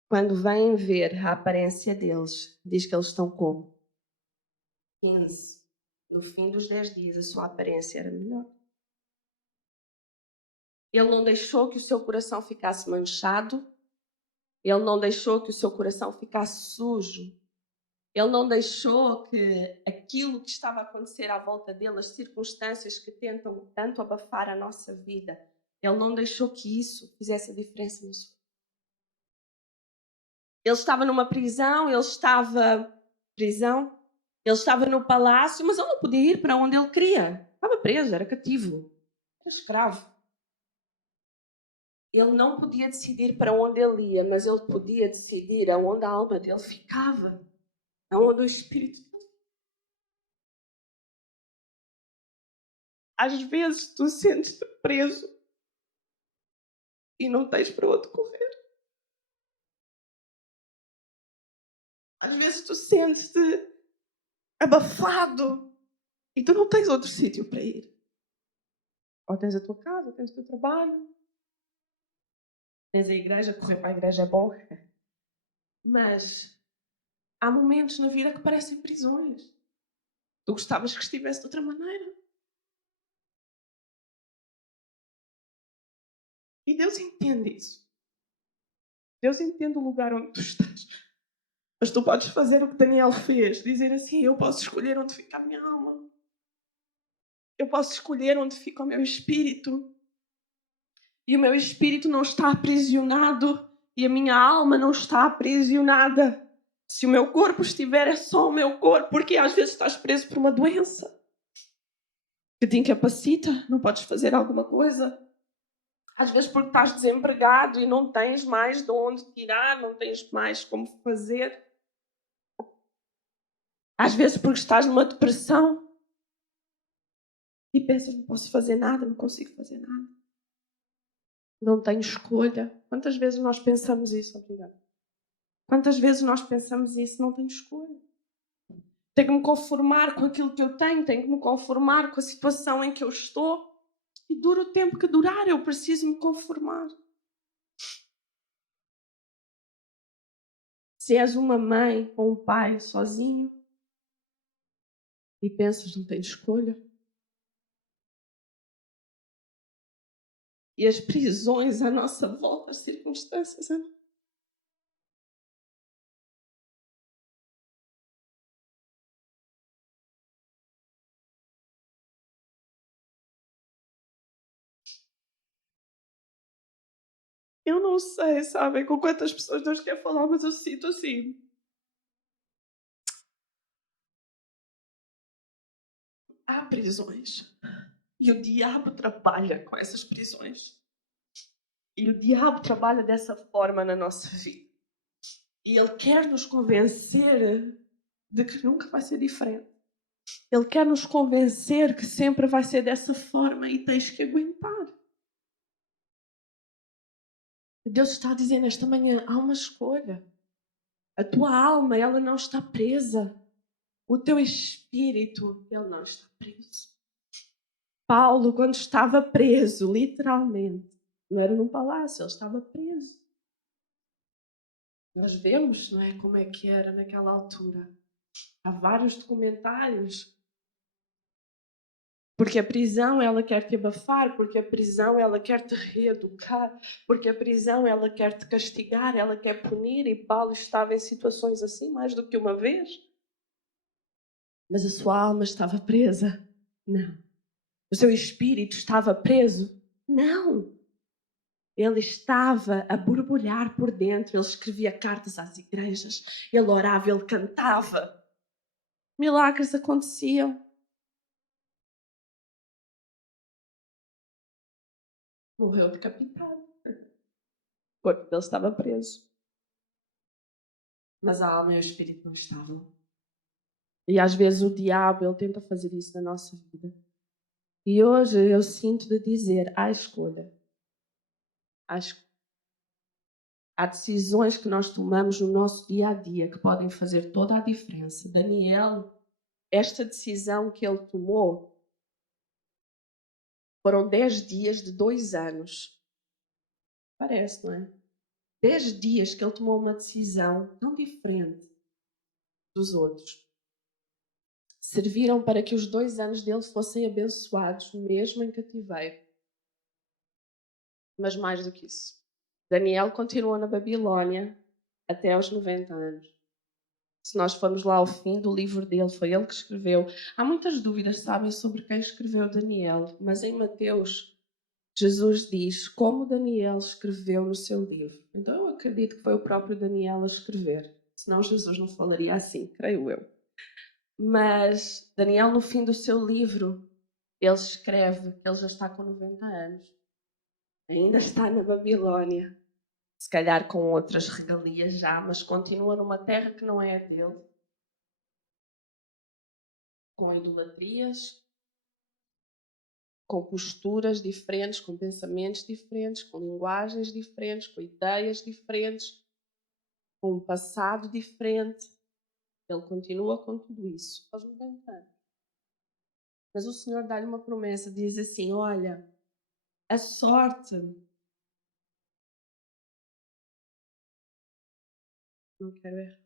quando vêm ver a aparência deles, diz que eles estão como? 15. No fim dos 10 dias, a sua aparência era melhor. Ele não deixou que o seu coração ficasse manchado. Ele não deixou que o seu coração ficasse sujo. Ele não deixou que aquilo que estava a acontecer à volta dele, as circunstâncias que tentam tanto abafar a nossa vida, ele não deixou que isso fizesse a diferença no seu. Ele estava numa prisão, ele estava no palácio, mas ele não podia ir para onde ele queria. Estava preso, era cativo, era escravo. Ele não podia decidir para onde ele ia, mas ele podia decidir aonde a alma dele ficava, aonde o espírito. Às vezes tu sentes-te preso e não tens para onde correr. Às vezes tu sentes-te abafado e tu não tens outro sítio para ir. Ou tens a tua casa, ou tens o teu trabalho, tens a igreja, correr para a igreja é bom. Mas há momentos na vida que parecem prisões. Tu gostavas que estivesse de outra maneira. E Deus entende isso. Deus entende o lugar onde tu estás. Mas tu podes fazer o que Daniel fez. Dizer assim, eu posso escolher onde fica a minha alma. Eu posso escolher onde fica o meu espírito. E o meu espírito não está aprisionado. E a minha alma não está aprisionada. Se o meu corpo estiver, é só o meu corpo. Porque às vezes estás preso por uma doença que te incapacita. Não podes fazer alguma coisa. Às vezes porque estás desempregado e não tens mais de onde tirar, não tens mais como fazer. Às vezes porque estás numa depressão e pensas, não posso fazer nada, não consigo fazer nada. Não tenho escolha. Quantas vezes nós pensamos isso? Obrigada. Quantas vezes nós pensamos isso? Não tenho escolha. Tenho que me conformar com aquilo que eu tenho, tenho que me conformar com a situação em que eu estou. E dura o tempo que durar, eu preciso me conformar. Se és uma mãe ou um pai sozinho e pensas, não tenho escolha. E as prisões à nossa volta, as circunstâncias. Eu não sei, sabem, com quantas pessoas Deus quer falar, mas eu sinto assim. Há prisões. E o diabo trabalha com essas prisões. E o diabo trabalha dessa forma na nossa vida. E ele quer nos convencer de que nunca vai ser diferente. Ele quer nos convencer que sempre vai ser dessa forma e tens que aguentar. Deus está dizendo esta manhã, há uma escolha. A tua alma, ela não está presa. O teu espírito, ele não está preso. Paulo, quando estava preso, literalmente, não era num palácio, ele estava preso. Nós vemos, não é, como é que era naquela altura. Há vários documentários. Porque a prisão ela quer te abafar, porque a prisão ela quer te reeducar, porque a prisão ela quer te castigar, ela quer punir, e Paulo estava em situações assim mais do que uma vez. Mas a sua alma estava presa? Não. O seu espírito estava preso? Não. Ele estava a borbulhar por dentro, ele escrevia cartas às igrejas, ele orava, ele cantava. Milagres aconteciam. Morreu decapitado. O corpo dele estava preso. Mas a alma e o espírito não estavam. E às vezes o diabo, ele tenta fazer isso na nossa vida. E hoje eu sinto de dizer, há escolha. Há decisões que nós tomamos no nosso dia a dia que podem fazer toda a diferença. Daniel, esta decisão que ele tomou, foram 10 dias de 2 anos. Parece, não é? 10 dias que ele tomou uma decisão tão diferente dos outros. Serviram para que os 2 anos dele fossem abençoados, mesmo em cativeiro. Mas mais do que isso, Daniel continuou na Babilônia até aos 90 anos. Se nós formos lá ao fim do livro dele, foi ele que escreveu. Há muitas dúvidas, sabem, sobre quem escreveu Daniel, mas em Mateus, Jesus diz como Daniel escreveu no seu livro. Então eu acredito que foi o próprio Daniel a escrever. Senão Jesus não falaria assim, creio eu. Mas Daniel, no fim do seu livro, ele escreve que ele já está com 90 anos. Ainda está na Babilônia. Se calhar com outras regalias já, mas continua numa terra que não é a dele. Com idolatrias, com posturas diferentes, com pensamentos diferentes, com linguagens diferentes, com ideias diferentes, com um passado diferente. Ele continua com tudo isso aos 90 anos. Mas o Senhor dá-lhe uma promessa, diz assim, olha, a sorte... Não quero errar.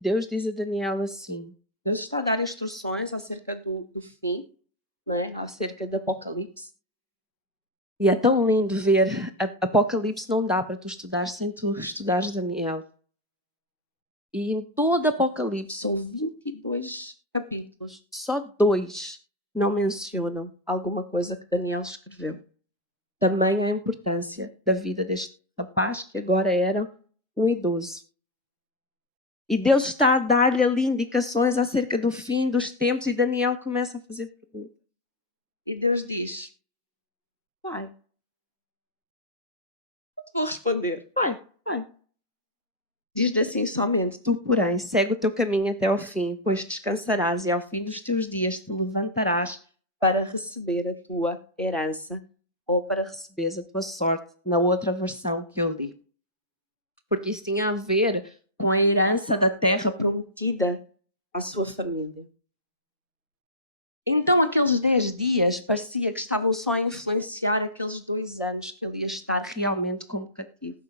Deus diz a Daniel assim, Deus está a dar instruções acerca do fim, não é? Acerca do Apocalipse. E é tão lindo ver, Apocalipse não dá para tu estudar sem tu estudares Daniel. E em todo Apocalipse são 22 capítulos, só 2 não mencionam alguma coisa que Daniel escreveu. Também a importância da vida deste rapaz que agora era um idoso. E Deus está a dar-lhe ali indicações acerca do fim dos tempos e Daniel começa a fazer perguntas. E Deus diz, vai. Não te vou responder. Vai. Diz-lhe assim somente, tu, porém, segue o teu caminho até ao fim, pois descansarás e ao fim dos teus dias te levantarás para receber a tua herança ou para receberes a tua sorte, na outra versão que eu li. Porque isso tinha a ver com a herança da terra prometida à sua família. Então aqueles 10 dias parecia que estavam só a influenciar aqueles 2 anos que ele ia estar realmente como cativo.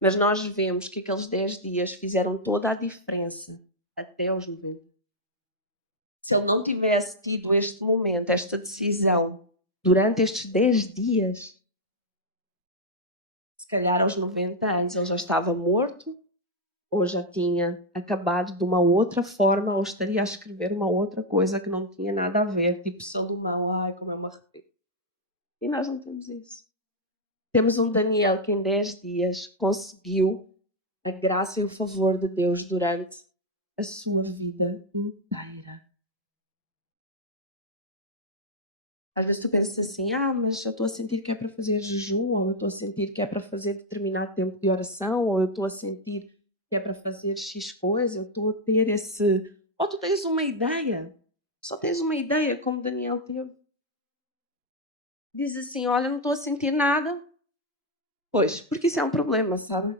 Mas nós vemos que aqueles 10 dias fizeram toda a diferença até aos 90. Se ele não tivesse tido este momento, esta decisão, durante estes 10 dias, se calhar aos 90 anos ele já estava morto, ou já tinha acabado de uma outra forma, ou estaria a escrever uma outra coisa que não tinha nada a ver, tipo Salomão, ai como eu me arrependo. E nós não temos isso. Temos um Daniel que em 10 dias conseguiu a graça e o favor de Deus durante a sua vida inteira. Às vezes tu pensas assim, mas eu estou a sentir que é para fazer jejum, ou eu estou a sentir que é para fazer determinado tempo de oração, ou eu estou a sentir que é para fazer X coisa, eu estou a ter esse... Ou tu tens uma ideia, só tens uma ideia, como Daniel teve. Diz assim, olha, não estou a sentir nada. Pois, porque isso é um problema, sabe?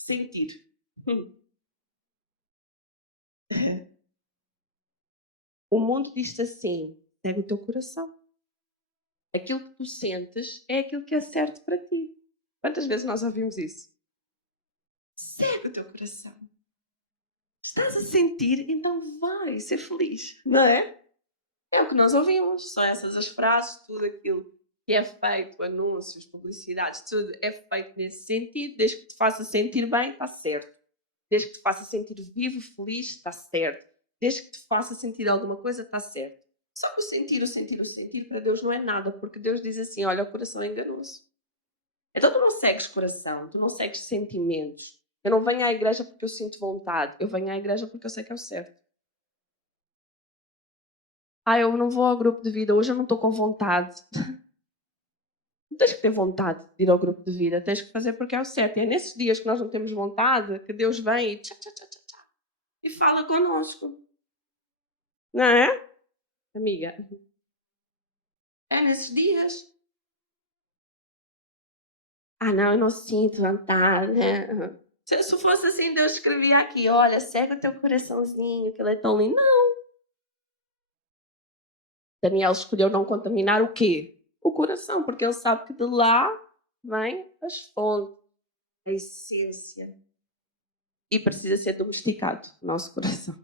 Sentir. O mundo diz assim, segue o teu coração. Aquilo que tu sentes é aquilo que é certo para ti. Quantas vezes nós ouvimos isso? Segue o teu coração. Estás a sentir, então vai ser feliz, não é? É o que nós ouvimos. São essas as frases, tudo aquilo que é feito, anúncios, publicidades, tudo é feito nesse sentido. Desde que te faça sentir bem, está certo. Desde que te faça sentir vivo, feliz, está certo. Desde que te faça sentir alguma coisa, está certo. Só que o sentir para Deus não é nada, porque Deus diz assim: olha, o coração é enganoso. Então tu não segues coração, tu não segues sentimentos. Eu não venho à igreja porque eu sinto vontade, eu venho à igreja porque eu sei que é o certo. Eu não vou ao grupo de vida, hoje eu não estou com vontade. Não tens que ter vontade de ir ao grupo de vida, tens que fazer porque é o certo. E é nesses dias que nós não temos vontade que Deus vem e tchá, tchá, tchá, tchá, tchá, e fala connosco. Não é, amiga? É nesses dias. Não, eu não sinto vontade. Se fosse assim, Deus escrevia aqui: olha, segue o teu coraçãozinho, que ele é tão lindo. Não. Daniel escolheu não contaminar o quê? O coração, porque ele sabe que de lá vem as fontes, a essência. E precisa ser domesticado o nosso coração.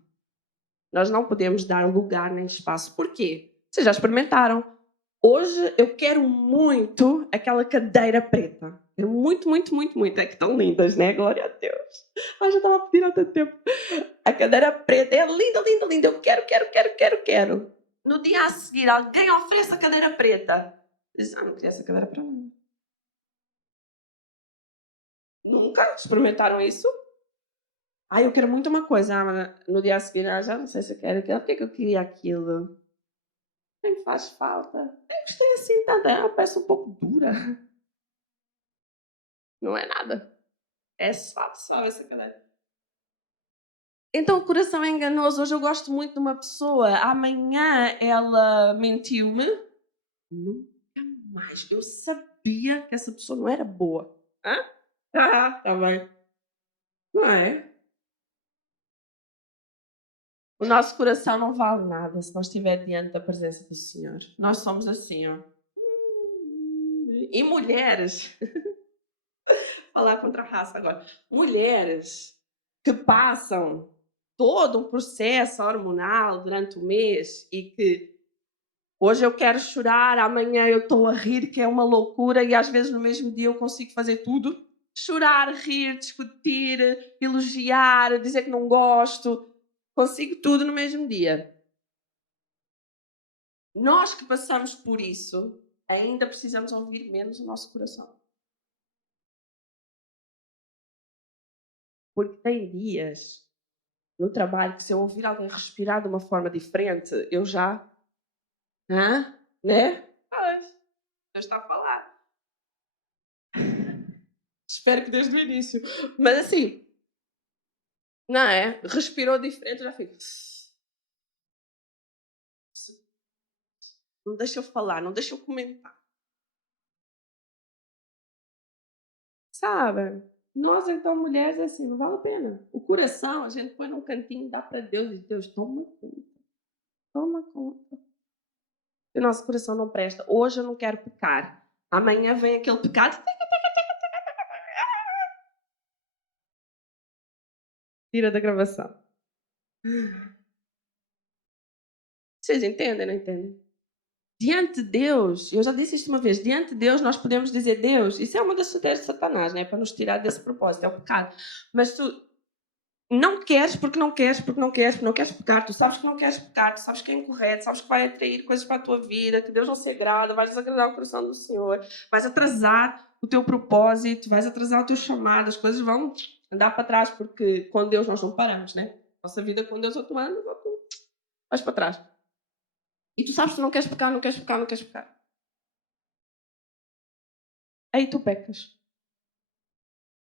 Nós não podemos dar lugar nem espaço. Por quê? Vocês já experimentaram? Hoje eu quero muito aquela cadeira preta. Quero muito, muito, muito, muito. É que estão lindas, né? Glória a Deus. Já estava a pedir há tanto tempo. A cadeira preta é linda, linda, linda. Eu quero, quero, quero, quero, quero. No dia a seguir, alguém oferece a cadeira preta. Diz, não queria essa cadeira para mim. Nunca experimentaram isso? Eu quero muito uma coisa. Mas no dia a seguir, já não sei se eu quero aquilo. Por que eu queria aquilo? Nem faz falta. Eu gostei assim, tá? Parece um pouco dura. Não é nada. É suave essa cadeira. Então o coração é enganoso. Hoje eu gosto muito de uma pessoa. Amanhã ela mentiu-me. Nunca mais. Eu sabia que essa pessoa não era boa. Tá bem. Não é? O nosso coração não vale nada se não estiver diante da presença do Senhor. Nós somos assim, ó. E mulheres, falar contra a raça agora, mulheres que passam todo um processo hormonal durante o mês e que hoje eu quero chorar, amanhã eu estou a rir, que é uma loucura, e às vezes no mesmo dia eu consigo fazer tudo. Chorar, rir, discutir, elogiar, dizer que não gosto. Consigo tudo no mesmo dia. Nós que passamos por isso, ainda precisamos ouvir menos o nosso coração. Porque tem dias no trabalho que se eu ouvir alguém respirar de uma forma diferente, eu já... Né? Deus está a falar. Espero que desde o início. Mas assim, não é? Respirou diferente, eu já fico... Não deixa eu falar, não deixa eu comentar. Sabe? Nós, então, mulheres, assim, não vale a pena. O coração, a gente põe num cantinho, dá para Deus e Deus toma conta. Toma conta. O nosso coração não presta. Hoje eu não quero pecar. Amanhã vem aquele pecado. Tira da gravação. Vocês entendem, não entendem? Diante de Deus, eu já disse isto uma vez, diante de Deus nós podemos dizer Deus, isso é uma das estratégias de Satanás, né? Para nos tirar desse propósito, é o pecado. Mas tu não queres porque não queres, porque não queres, porque não queres pecar, tu sabes que não queres pecar, tu sabes que é incorreto, sabes que vai atrair coisas para a tua vida, que Deus não se agrada, vais desagradar o coração do Senhor, vais atrasar o teu propósito, vais atrasar o teu chamado, as coisas vão andar para trás, porque com Deus nós não paramos, né? Nossa vida com Deus, outro ano, vais para trás. E tu sabes que não queres pecar, não queres pecar, não queres pecar. Aí tu pecas.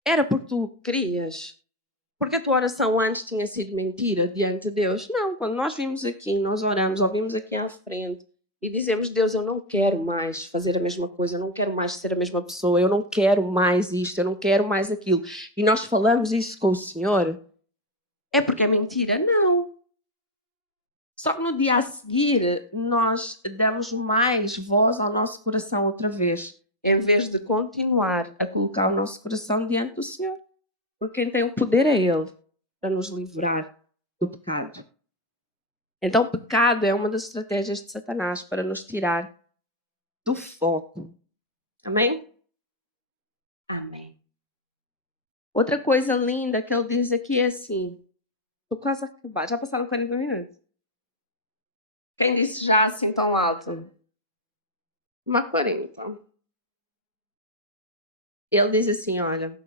Era porque tu querias. Porque a tua oração antes tinha sido mentira diante de Deus? Não, quando nós vimos aqui, nós oramos, ouvimos aqui à frente e dizemos, Deus, eu não quero mais fazer a mesma coisa, eu não quero mais ser a mesma pessoa, eu não quero mais isto, eu não quero mais aquilo. E nós falamos isso com o Senhor. É porque é mentira? Não. Só que no dia a seguir, nós damos mais voz ao nosso coração outra vez, em vez de continuar a colocar o nosso coração diante do Senhor. Porque quem tem o poder é Ele, para nos livrar do pecado. Então, o pecado é uma das estratégias de Satanás para nos tirar do foco. Amém? Amém. Outra coisa linda que ele diz aqui é assim: estou quase a acabar, já passaram 40 minutos. Quem disse já assim tão alto? Uma 40. Ele diz assim: olha,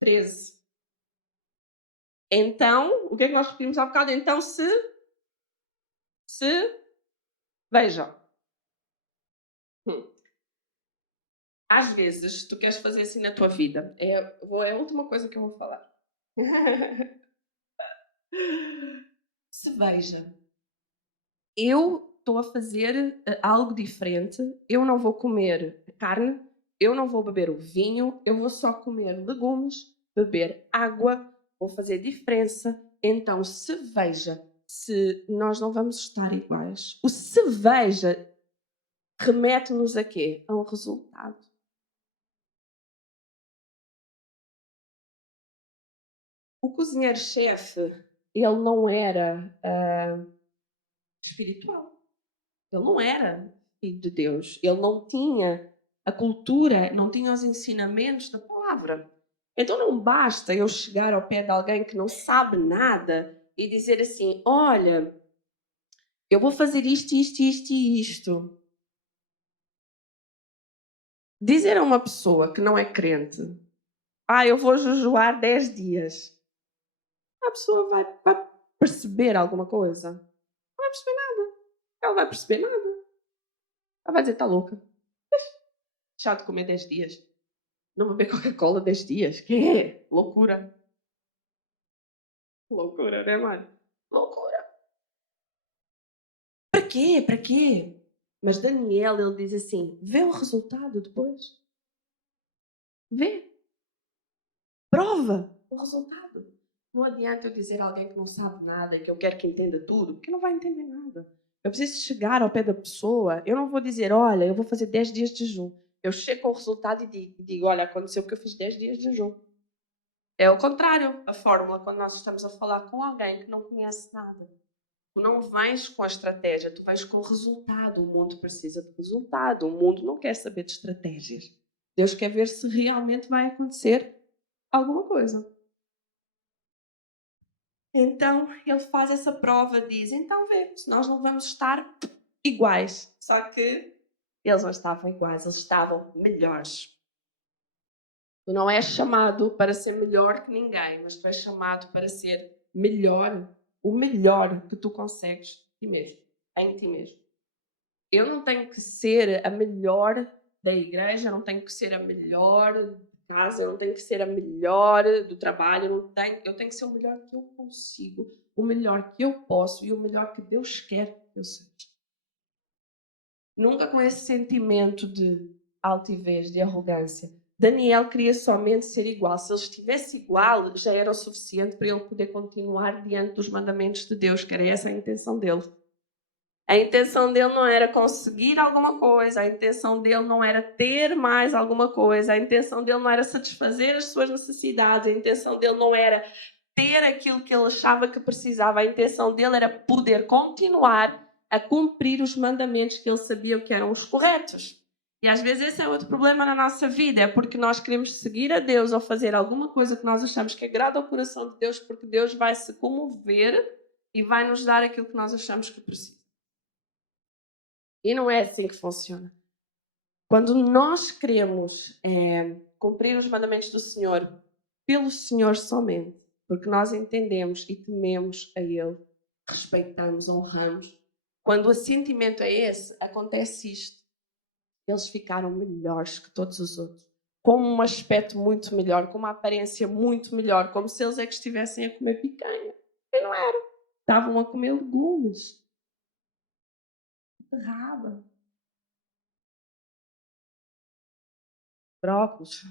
13. Então, o que é que nós repetimos há bocado? Então, se, vejam. Às vezes, tu queres fazer assim na tua vida. É a última coisa que eu vou falar. Se veja, eu estou a fazer algo diferente, eu não vou comer carne, eu não vou beber o vinho, eu vou só comer legumes, beber água, vou fazer diferença. Então, se veja, se nós não vamos estar iguais. O se veja remete-nos a quê? A um resultado. O cozinheiro-chefe, ele não era espiritual. Ele não era filho de Deus. Ele não tinha a cultura, não tinha os ensinamentos da palavra. Então não basta eu chegar ao pé de alguém que não sabe nada e dizer assim: olha, eu vou fazer isto, isto, isto e isto. Dizer a uma pessoa que não é crente: eu vou jejuar 10 dias. A pessoa vai perceber alguma coisa? Não vai perceber nada. Ela vai perceber nada. Ela vai dizer: está louca. Deixar de comer 10 dias. Não beber Coca-Cola 10 dias. Que é? Loucura. Loucura, né, mano? Loucura. Para quê? Para quê? Mas Daniel, ele diz assim: vê o resultado depois. Vê. Prova o resultado. Não adianta eu dizer a alguém que não sabe nada e que eu quero que entenda tudo, porque não vai entender nada. Eu preciso chegar ao pé da pessoa. Eu não vou dizer: olha, eu vou fazer 10 dias de jejum. Eu chego com o resultado e digo: olha, aconteceu porque eu fiz 10 dias de jejum. É o contrário, a fórmula, quando nós estamos a falar com alguém que não conhece nada. Tu não vais com a estratégia, tu vais com o resultado. O mundo precisa de resultado. O mundo não quer saber de estratégias. Deus quer ver se realmente vai acontecer alguma coisa. Então, ele faz essa prova, diz: então vê, se nós não vamos estar iguais. Só que eles não estavam iguais, eles estavam melhores. Tu não és chamado para ser melhor que ninguém, mas tu és chamado para ser melhor, o melhor que tu consegues em ti mesmo, em ti mesmo. Eu não tenho que ser a melhor da igreja, eu não tenho que ser a melhor de casa, eu não tenho que ser a melhor do trabalho, eu tenho que ser o melhor que eu consigo, o melhor que eu posso e o melhor que Deus quer que eu seja. Nunca com esse sentimento de altivez, de arrogância. Daniel queria somente ser igual. Se ele estivesse igual, já era o suficiente para ele poder continuar diante dos mandamentos de Deus, que era essa a intenção dele. A intenção dele não era conseguir alguma coisa, a intenção dele não era ter mais alguma coisa, a intenção dele não era satisfazer as suas necessidades, a intenção dele não era ter aquilo que ele achava que precisava, a intenção dele era poder continuar a cumprir os mandamentos que ele sabia que eram os corretos. E às vezes esse é outro problema na nossa vida, é porque nós queremos seguir a Deus ou fazer alguma coisa que nós achamos que agrada ao coração de Deus, porque Deus vai se comover e vai nos dar aquilo que nós achamos que precisa. E não é assim que funciona. Quando nós queremos cumprir os mandamentos do Senhor pelo Senhor somente, porque nós entendemos e tememos a Ele, respeitamos, honramos, quando o sentimento é esse, acontece isto. Eles ficaram melhores que todos os outros, com um aspecto muito melhor, com uma aparência muito melhor, como se eles é que estivessem a comer picanha. E não era. Estavam a comer legumes, beterraba, brócolis,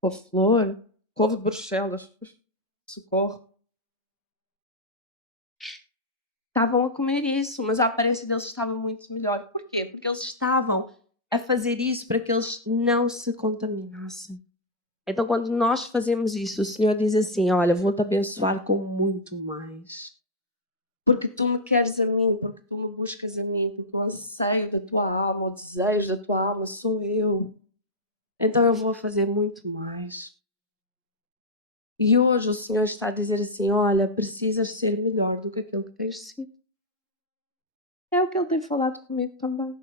couve-flor. couve de Bruxelas, socorro. Estavam a comer isso, mas a aparência deles estava muito melhor. Porquê? Porque eles estavam a fazer isso para que eles não se contaminassem. Então, quando nós fazemos isso, o Senhor diz assim: olha, vou-te abençoar com muito mais. Porque tu me queres a mim, porque tu me buscas a mim, porque o anseio da tua alma, o desejo da tua alma sou eu. Então eu vou fazer muito mais. E hoje o Senhor está a dizer assim: olha, precisas ser melhor do que aquilo que tens sido. É o que Ele tem falado comigo também.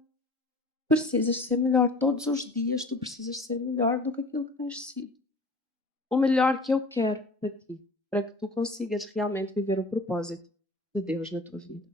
Precisas ser melhor. Todos os dias tu precisas ser melhor do que aquilo que tens sido. O melhor que eu quero para ti, para que tu consigas realmente viver o propósito de Deus na tua vida.